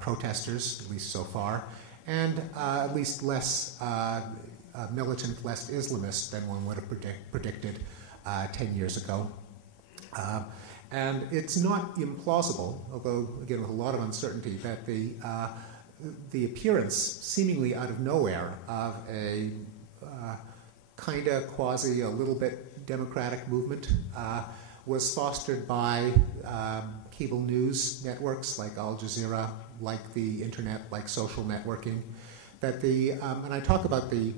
protesters, at least so far, and at least less militant, less Islamist than one would have predicted 10 years ago. And it's not implausible, although, again, with a lot of uncertainty, that the appearance, seemingly out of nowhere, of a kind of quasi, a little bit democratic movement was fostered by cable news networks like Al Jazeera, like the internet, like social networking. That and I talk about the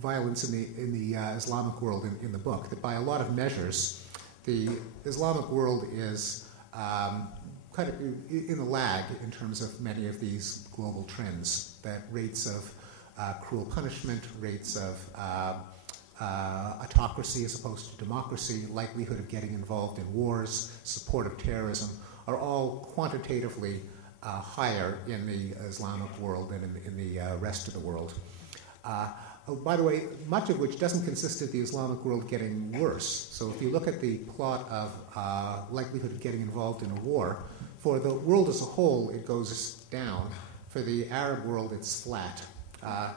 violence in the Islamic world in the book, that by a lot of measures, the Islamic world is kind of in a lag in terms of many of these global trends, that rates of cruel punishment, rates of autocracy as opposed to democracy, likelihood of getting involved in wars, support of terrorism, are all quantitatively higher in the Islamic world than in the rest of the world. By the way, much of which doesn't consist of the Islamic world getting worse. So if you look at the plot of likelihood of getting involved in a war, for the world as a whole, it goes down. For the Arab world, it's flat.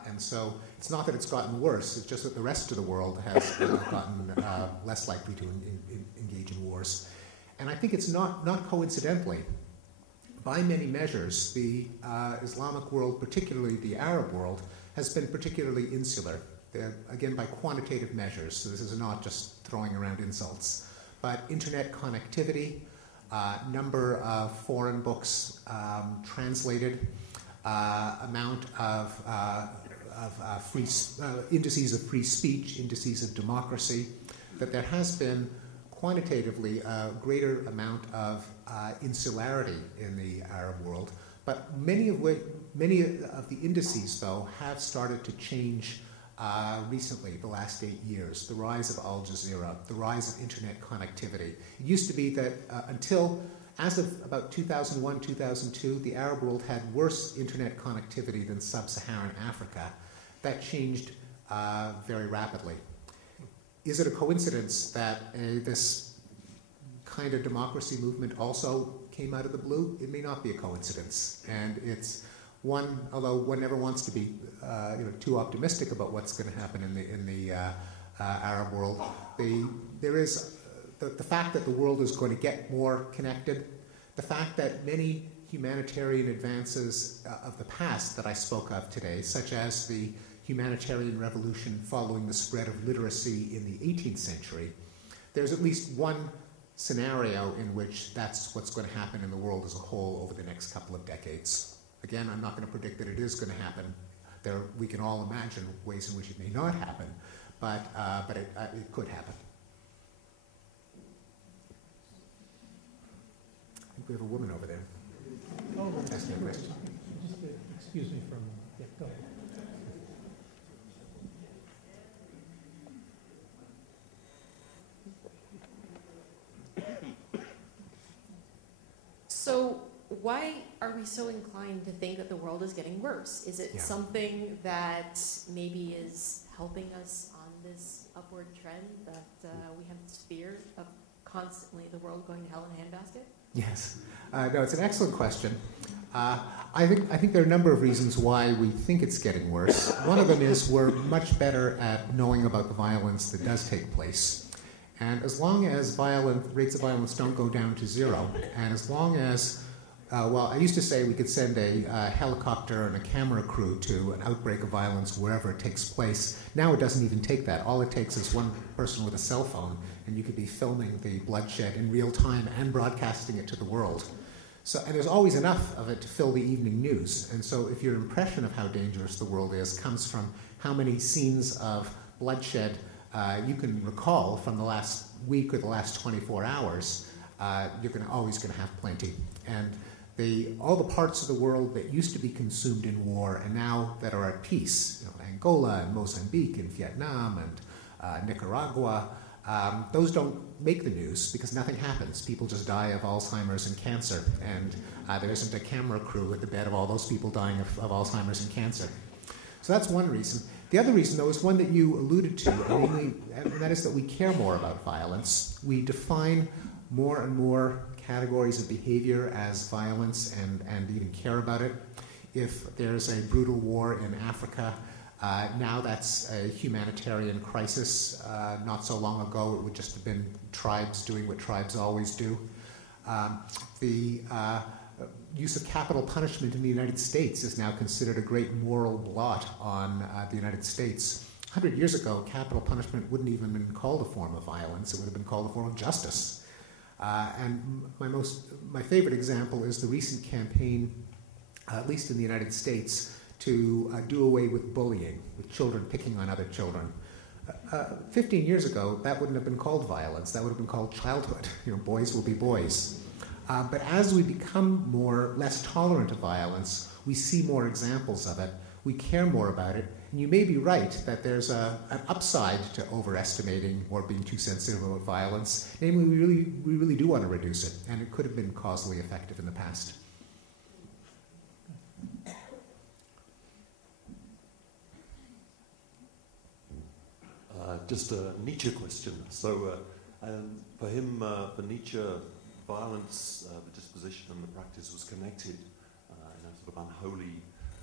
And so it's not that it's gotten worse, it's just that the rest of the world has gotten less likely to engage in wars. And I think it's not coincidentally. By many measures, the Islamic world, particularly the Arab world, has been particularly insular, again, by quantitative measures. So this is not just throwing around insults, but internet connectivity, number of foreign books translated, amount of free indices of free speech, indices of democracy, that there has been quantitatively a greater amount of insularity in the Arab world. But many of the indices, though, have started to change recently, the last 8 years. The rise of Al Jazeera, the rise of internet connectivity. It used to be that until, as of about 2001, 2002, the Arab world had worse internet connectivity than sub-Saharan Africa. That changed very rapidly. Is it a coincidence that this kind of democracy movement also came out of the blue? It may not be a coincidence. And it's one, although one never wants to be too optimistic about what's going to happen in the Arab world, there is the fact that the world is going to get more connected, the fact that many humanitarian advances of the past that I spoke of today, such as the humanitarian revolution following the spread of literacy in the 18th century, there's at least one scenario in which that's what's going to happen in the world as a whole over the next couple of decades. Again, I'm not going to predict that it is going to happen. We can all imagine ways in which it may not happen, but it could happen. I think we have a woman over there. Oh, asking a question. Just excuse me for a moment. Yeah, go ahead. So why are we so inclined to think that the world is getting worse? Is it something that maybe is helping us on this upward trend, that we have this fear of constantly the world going to hell in a handbasket? Yes. No, it's an excellent question. I think there are a number of reasons why we think it's getting worse. One of them is we're much better at knowing about the violence that does take place. And as long as rates of violence don't go down to zero, and as long as, I used to say we could send a helicopter and a camera crew to an outbreak of violence wherever it takes place. Now it doesn't even take that. All it takes is one person with a cell phone, and you could be filming the bloodshed in real time and broadcasting it to the world. So, and there's always enough of it to fill the evening news. And so if your impression of how dangerous the world is comes from how many scenes of bloodshed you can recall from the last week or the last 24 hours, you're always going to have plenty. And all the parts of the world that used to be consumed in war and now that are at peace, Angola and Mozambique and Vietnam and Nicaragua, those don't make the news because nothing happens. People just die of Alzheimer's and cancer, and there isn't a camera crew at the bed of all those people dying of Alzheimer's and cancer. So that's one reason. The other reason, though, is one that you alluded to, and that is that we care more about violence. We define more and more categories of behavior as violence and even care about it. If there's a brutal war in Africa, now that's a humanitarian crisis. Not so long ago, it would just have been tribes doing what tribes always do. The use of capital punishment in the United States is now considered a great moral blot on the United States. 100 years ago, capital punishment wouldn't even have been called a form of violence. It would have been called a form of justice. And my favorite example is the recent campaign, at least in the United States, to do away with bullying, with children picking on other children. 15 years ago, that wouldn't have been called violence. That would have been called childhood. Boys will be boys. But as we become less tolerant of violence, we see more examples of it. We care more about it. And you may be right that there's an upside to overestimating or being too sensitive about violence. Namely, we really do want to reduce it, and it could have been causally effective in the past. Just a Nietzsche question. So, for him, for Nietzsche, violence, the disposition and the practice was connected in a sort of unholy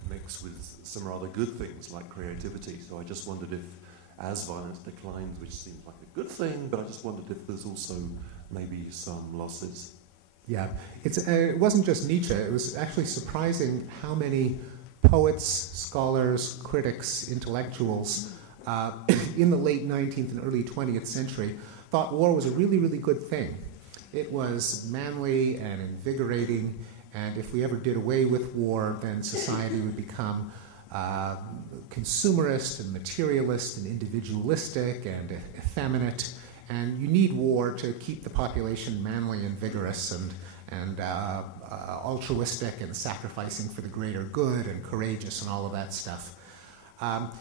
mix with some rather good things like creativity. So I just wondered if, as violence declines, which seems like a good thing, but I just wondered if there's also maybe some losses. Yeah, it wasn't just Nietzsche. It was actually surprising how many poets, scholars, critics, intellectuals in the late 19th and early 20th century thought war was a really, really good thing. It was manly and invigorating, and if we ever did away with war, then society would become consumerist and materialist and individualistic and effeminate, and you need war to keep the population manly and vigorous and altruistic and sacrificing for the greater good and courageous and all of that stuff.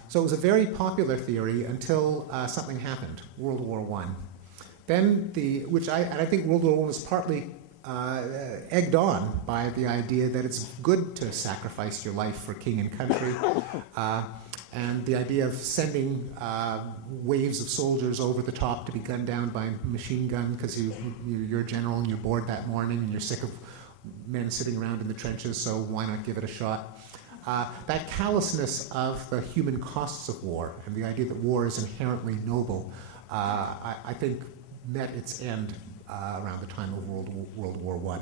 So it was a very popular theory until something happened, World War I. Then I think World War I was partly egged on by the idea that it's good to sacrifice your life for king and country, and the idea of sending waves of soldiers over the top to be gunned down by a machine gun because you're a general and you're bored that morning and you're sick of men sitting around in the trenches, so why not give it a shot? That callousness of the human costs of war and the idea that war is inherently noble, I think met its end around the time of World War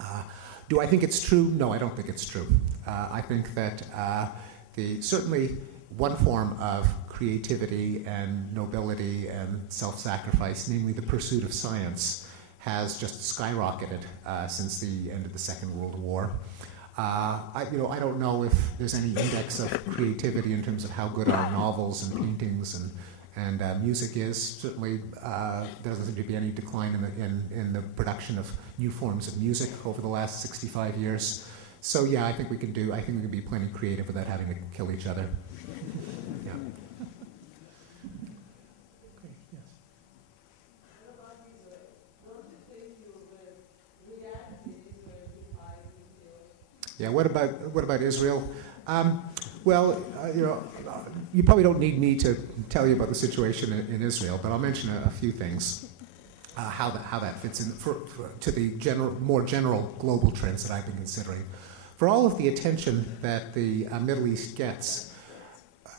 I. Do I think it's true? No, I don't think it's true. I think that certainly one form of creativity and nobility and self-sacrifice, namely the pursuit of science, has just skyrocketed since the end of the Second World War. I don't know if there's any index of creativity in terms of how good our novels and paintings and music is. Certainly, there doesn't seem to be any decline in the production of new forms of music over the last 65 years. So yeah, I think we can be plenty creative without having to kill each other. Yeah. Okay, yes. Yeah. What about Israel? You probably don't need me to tell you about the situation in Israel, but I'll mention a few things, how that fits in to the more general global trends that I've been considering. For all of the attention that the Middle East gets,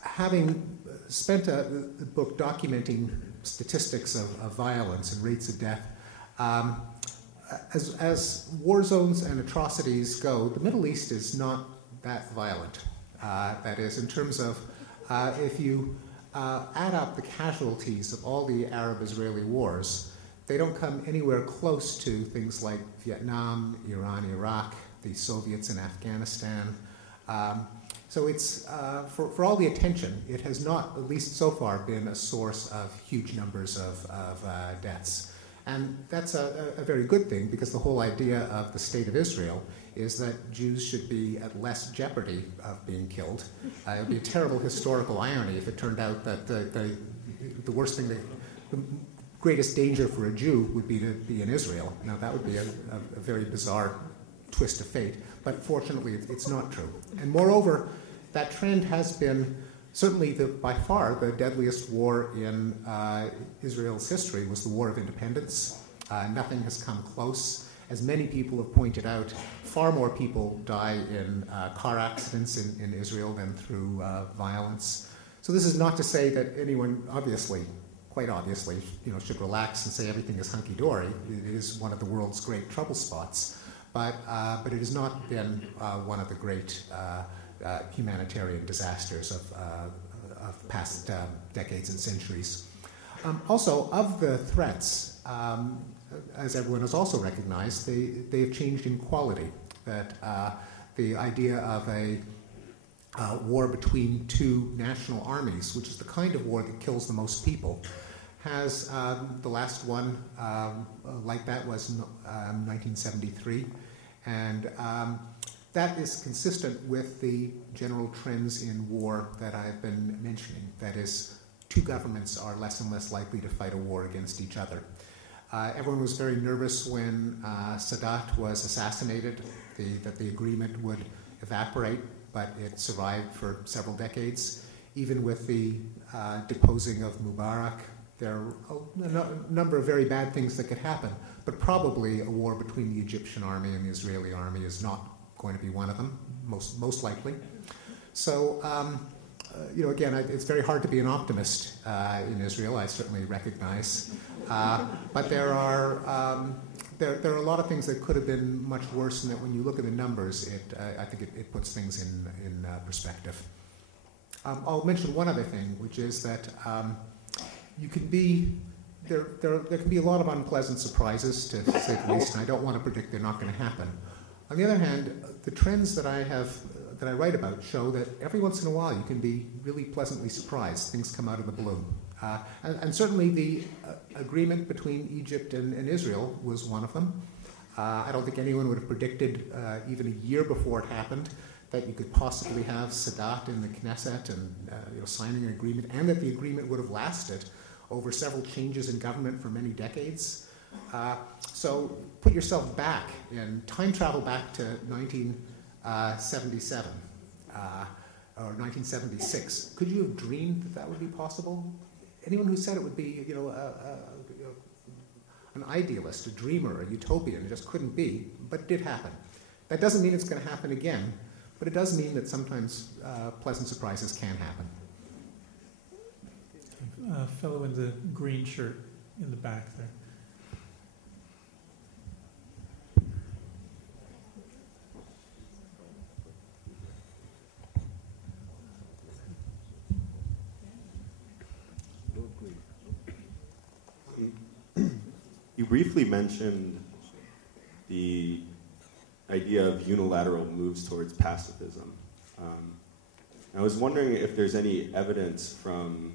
having spent the book documenting statistics of violence and rates of death, as war zones and atrocities go, the Middle East is not that violent. That is, in terms of if you add up the casualties of all the Arab-Israeli wars, they don't come anywhere close to things like Vietnam, Iran, Iraq, the Soviets in Afghanistan. So it's, for all the attention, it has not, at least so far, been a source of huge numbers of deaths. And that's a very good thing, because the whole idea of the State of Israel is that Jews should be at less jeopardy of being killed. It would be a terrible historical irony if it turned out that the worst thing, the greatest danger for a Jew would be to be in Israel. Now, that would be a very bizarre twist of fate, but fortunately it's not true. And moreover, that trend has been certainly by far the deadliest war in Israel's history was the War of Independence. Nothing has come close. As many people have pointed out, far more people die in car accidents in Israel than through violence. So this is not to say that anyone, quite obviously, should relax and say everything is hunky-dory. It is one of the world's great trouble spots. But it has not been one of the great humanitarian disasters of past decades and centuries. Also, of the threats, as everyone has also recognized, they have changed in quality. That the idea of a war between two national armies, which is the kind of war that kills the most people, has the last one like that was 1973, and that is consistent with the general trends in war that I've been mentioning. That is, two governments are less and less likely to fight a war against each other. Everyone was very nervous when Sadat was assassinated, that the agreement would evaporate, but it survived for several decades. Even with the deposing of Mubarak, there are a number of very bad things that could happen, but probably a war between the Egyptian army and the Israeli army is not going to be one of them, most likely. So, again, it's very hard to be an optimist in Israel, I certainly recognize. But there are a lot of things that could have been much worse, and that when you look at the numbers, I think it puts things in perspective. I'll mention one other thing, which is that you can be, there can be a lot of unpleasant surprises, to say the least, and I don't want to predict they're not going to happen. On the other hand, the trends that I write about show that every once in a while you can be really pleasantly surprised. Things come out of the blue. And certainly the agreement between Egypt and Israel was one of them. I don't think anyone would have predicted, even a year before it happened, that you could possibly have Sadat in the Knesset and signing an agreement, and that the agreement would have lasted over several changes in government for many decades. So put yourself back and time travel back to 1977 or 1976. Could you have dreamed that would be possible? Anyone who said it would be, an idealist, a dreamer, a utopian, it just couldn't be, but it did happen. That doesn't mean it's going to happen again, but it does mean that sometimes pleasant surprises can happen. Fellow in the green shirt in the back there. You briefly mentioned the idea of unilateral moves towards pacifism. I was wondering if there's any evidence from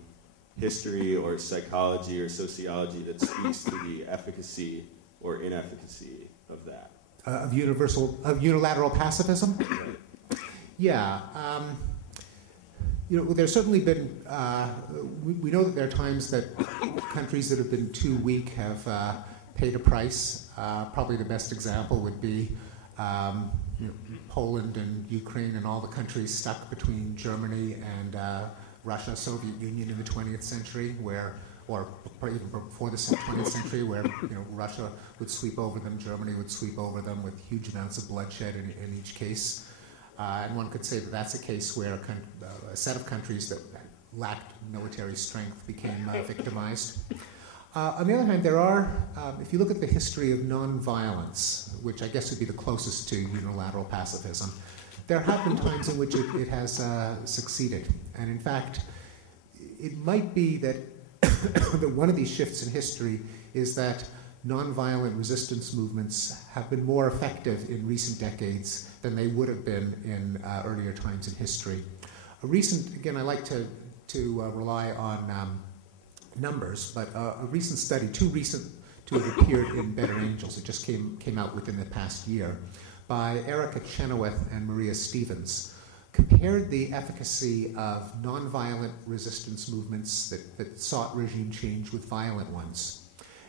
history or psychology or sociology that speaks to the efficacy or inefficacy of that. Of unilateral pacifism? Right. Yeah. There's certainly been, we know that there are times that countries that have been too weak have paid a price. Probably the best example would be Poland and Ukraine and all the countries stuck between Germany and Russia, Soviet Union in the 20th century, or even before the 20th century, where Russia would sweep over them, Germany would sweep over them with huge amounts of bloodshed in each case. And one could say that that's a case where a set of countries that lacked military strength became victimized. On the other hand, there are, if you look at the history of nonviolence, which I guess would be the closest to unilateral pacifism, there have been times in which it has succeeded. And in fact, it might be that that one of these shifts in history is that nonviolent resistance movements have been more effective in recent decades than they would have been in earlier times in history. Again, I like to rely on numbers, but a recent study, too recent to have appeared in Better Angels, it just came out within the past year, by Erica Chenoweth and Maria Stevens, compared the efficacy of nonviolent resistance movements that sought regime change with violent ones.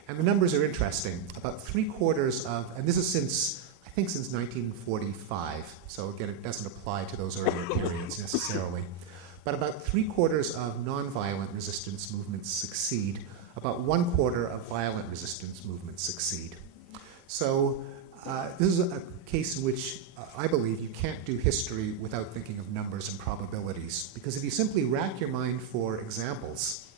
And the numbers are interesting. About 3/4 of, and this is since 1945, so again, it doesn't apply to those earlier periods necessarily, but about 3/4 of nonviolent resistance movements succeed. About 1/4 of violent resistance movements succeed. So this is a case in which I believe you can't do history without thinking of numbers and probabilities, because if you simply rack your mind for examples,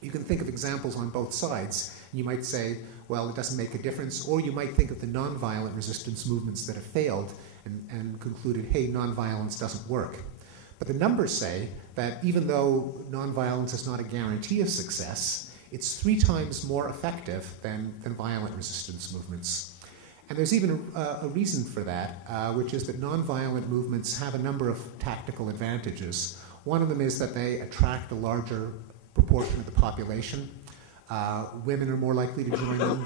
you can think of examples on both sides. You might say, well, it doesn't make a difference, or you might think of the nonviolent resistance movements that have failed and concluded, hey, nonviolence doesn't work. But the numbers say that even though nonviolence is not a guarantee of success, it's 3 times more effective than violent resistance movements. And there's even a reason for that, which is that nonviolent movements have a number of tactical advantages. One of them is that they attract a larger proportion of the population. Women are more likely to join them,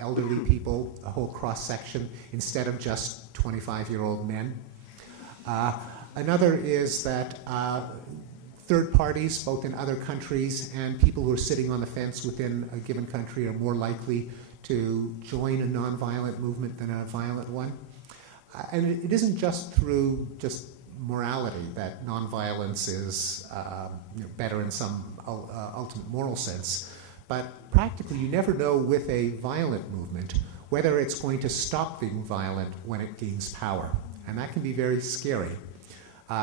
elderly people, a whole cross-section, instead of just 25-year-old men. Another is that third parties, both in other countries and people who are sitting on the fence within a given country, are more likely to join a nonviolent movement than a violent one. And it isn't just through just morality that nonviolence is better in some ultimate moral sense, but practically you never know with a violent movement whether it's going to stop being violent when it gains power. And that can be very scary.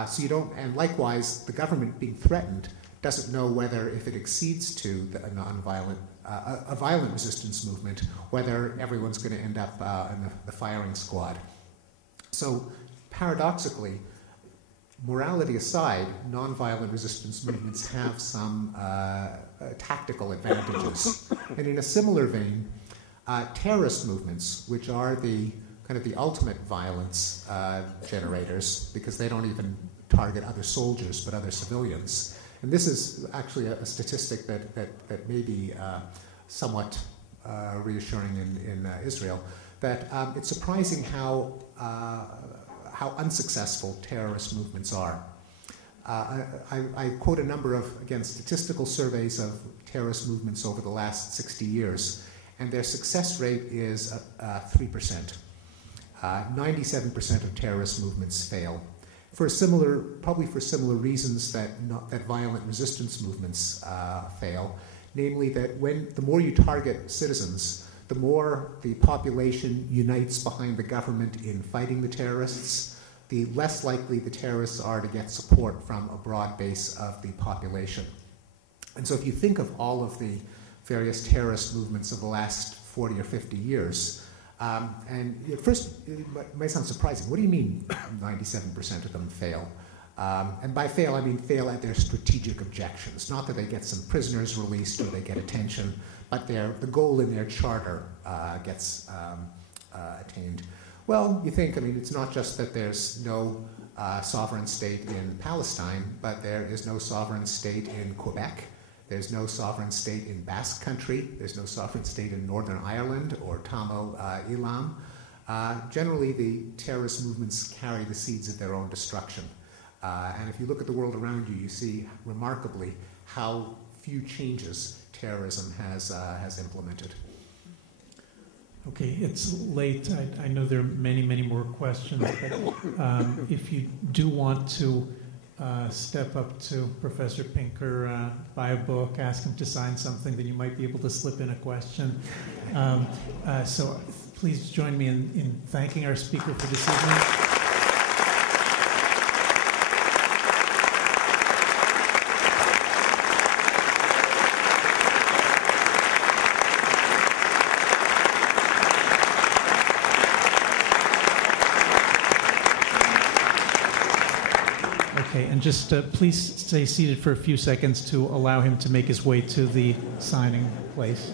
So you don't, and likewise, the government being threatened doesn't know whether, if it accedes to a nonviolent, a violent resistance movement, whether everyone's going to end up in the firing squad. So paradoxically, morality aside, nonviolent resistance movements have some tactical advantages. And in a similar vein, terrorist movements, which are the kind of the ultimate violence generators, because they don't even target other soldiers but other civilians. And this is actually a statistic that may be somewhat reassuring in Israel, that it's surprising how unsuccessful terrorist movements are. I quote a number of, again, statistical surveys of terrorist movements over the last 60 years, and their success rate is 3%. 97% of terrorist movements fail, probably for similar reasons that violent resistance movements fail, namely that the more you target citizens, the more the population unites behind the government in fighting the terrorists, the less likely the terrorists are to get support from a broad base of the population. And so if you think of all of the various terrorist movements of the last 40 or 50 years, and at first it might sound surprising. What do you mean 97% of them fail? And by fail, I mean fail at their strategic objections. Not that they get some prisoners released or they get attention, but the goal in their charter gets attained. Well, you think, I mean, it's not just that there's no sovereign state in Palestine, but there is no sovereign state in Quebec. There's no sovereign state in Basque Country. There's no sovereign state in Northern Ireland or Tamil Eelam. Generally, the terrorist movements carry the seeds of their own destruction. And if you look at the world around you, you see remarkably how few changes terrorism has implemented. Okay, it's late. I know there are many, many more questions, but if you do want to step up to Professor Pinker, buy a book, ask him to sign something, then you might be able to slip in a question. So please join me in thanking our speaker for this evening. Okay, and just please stay seated for a few seconds to allow him to make his way to the signing place.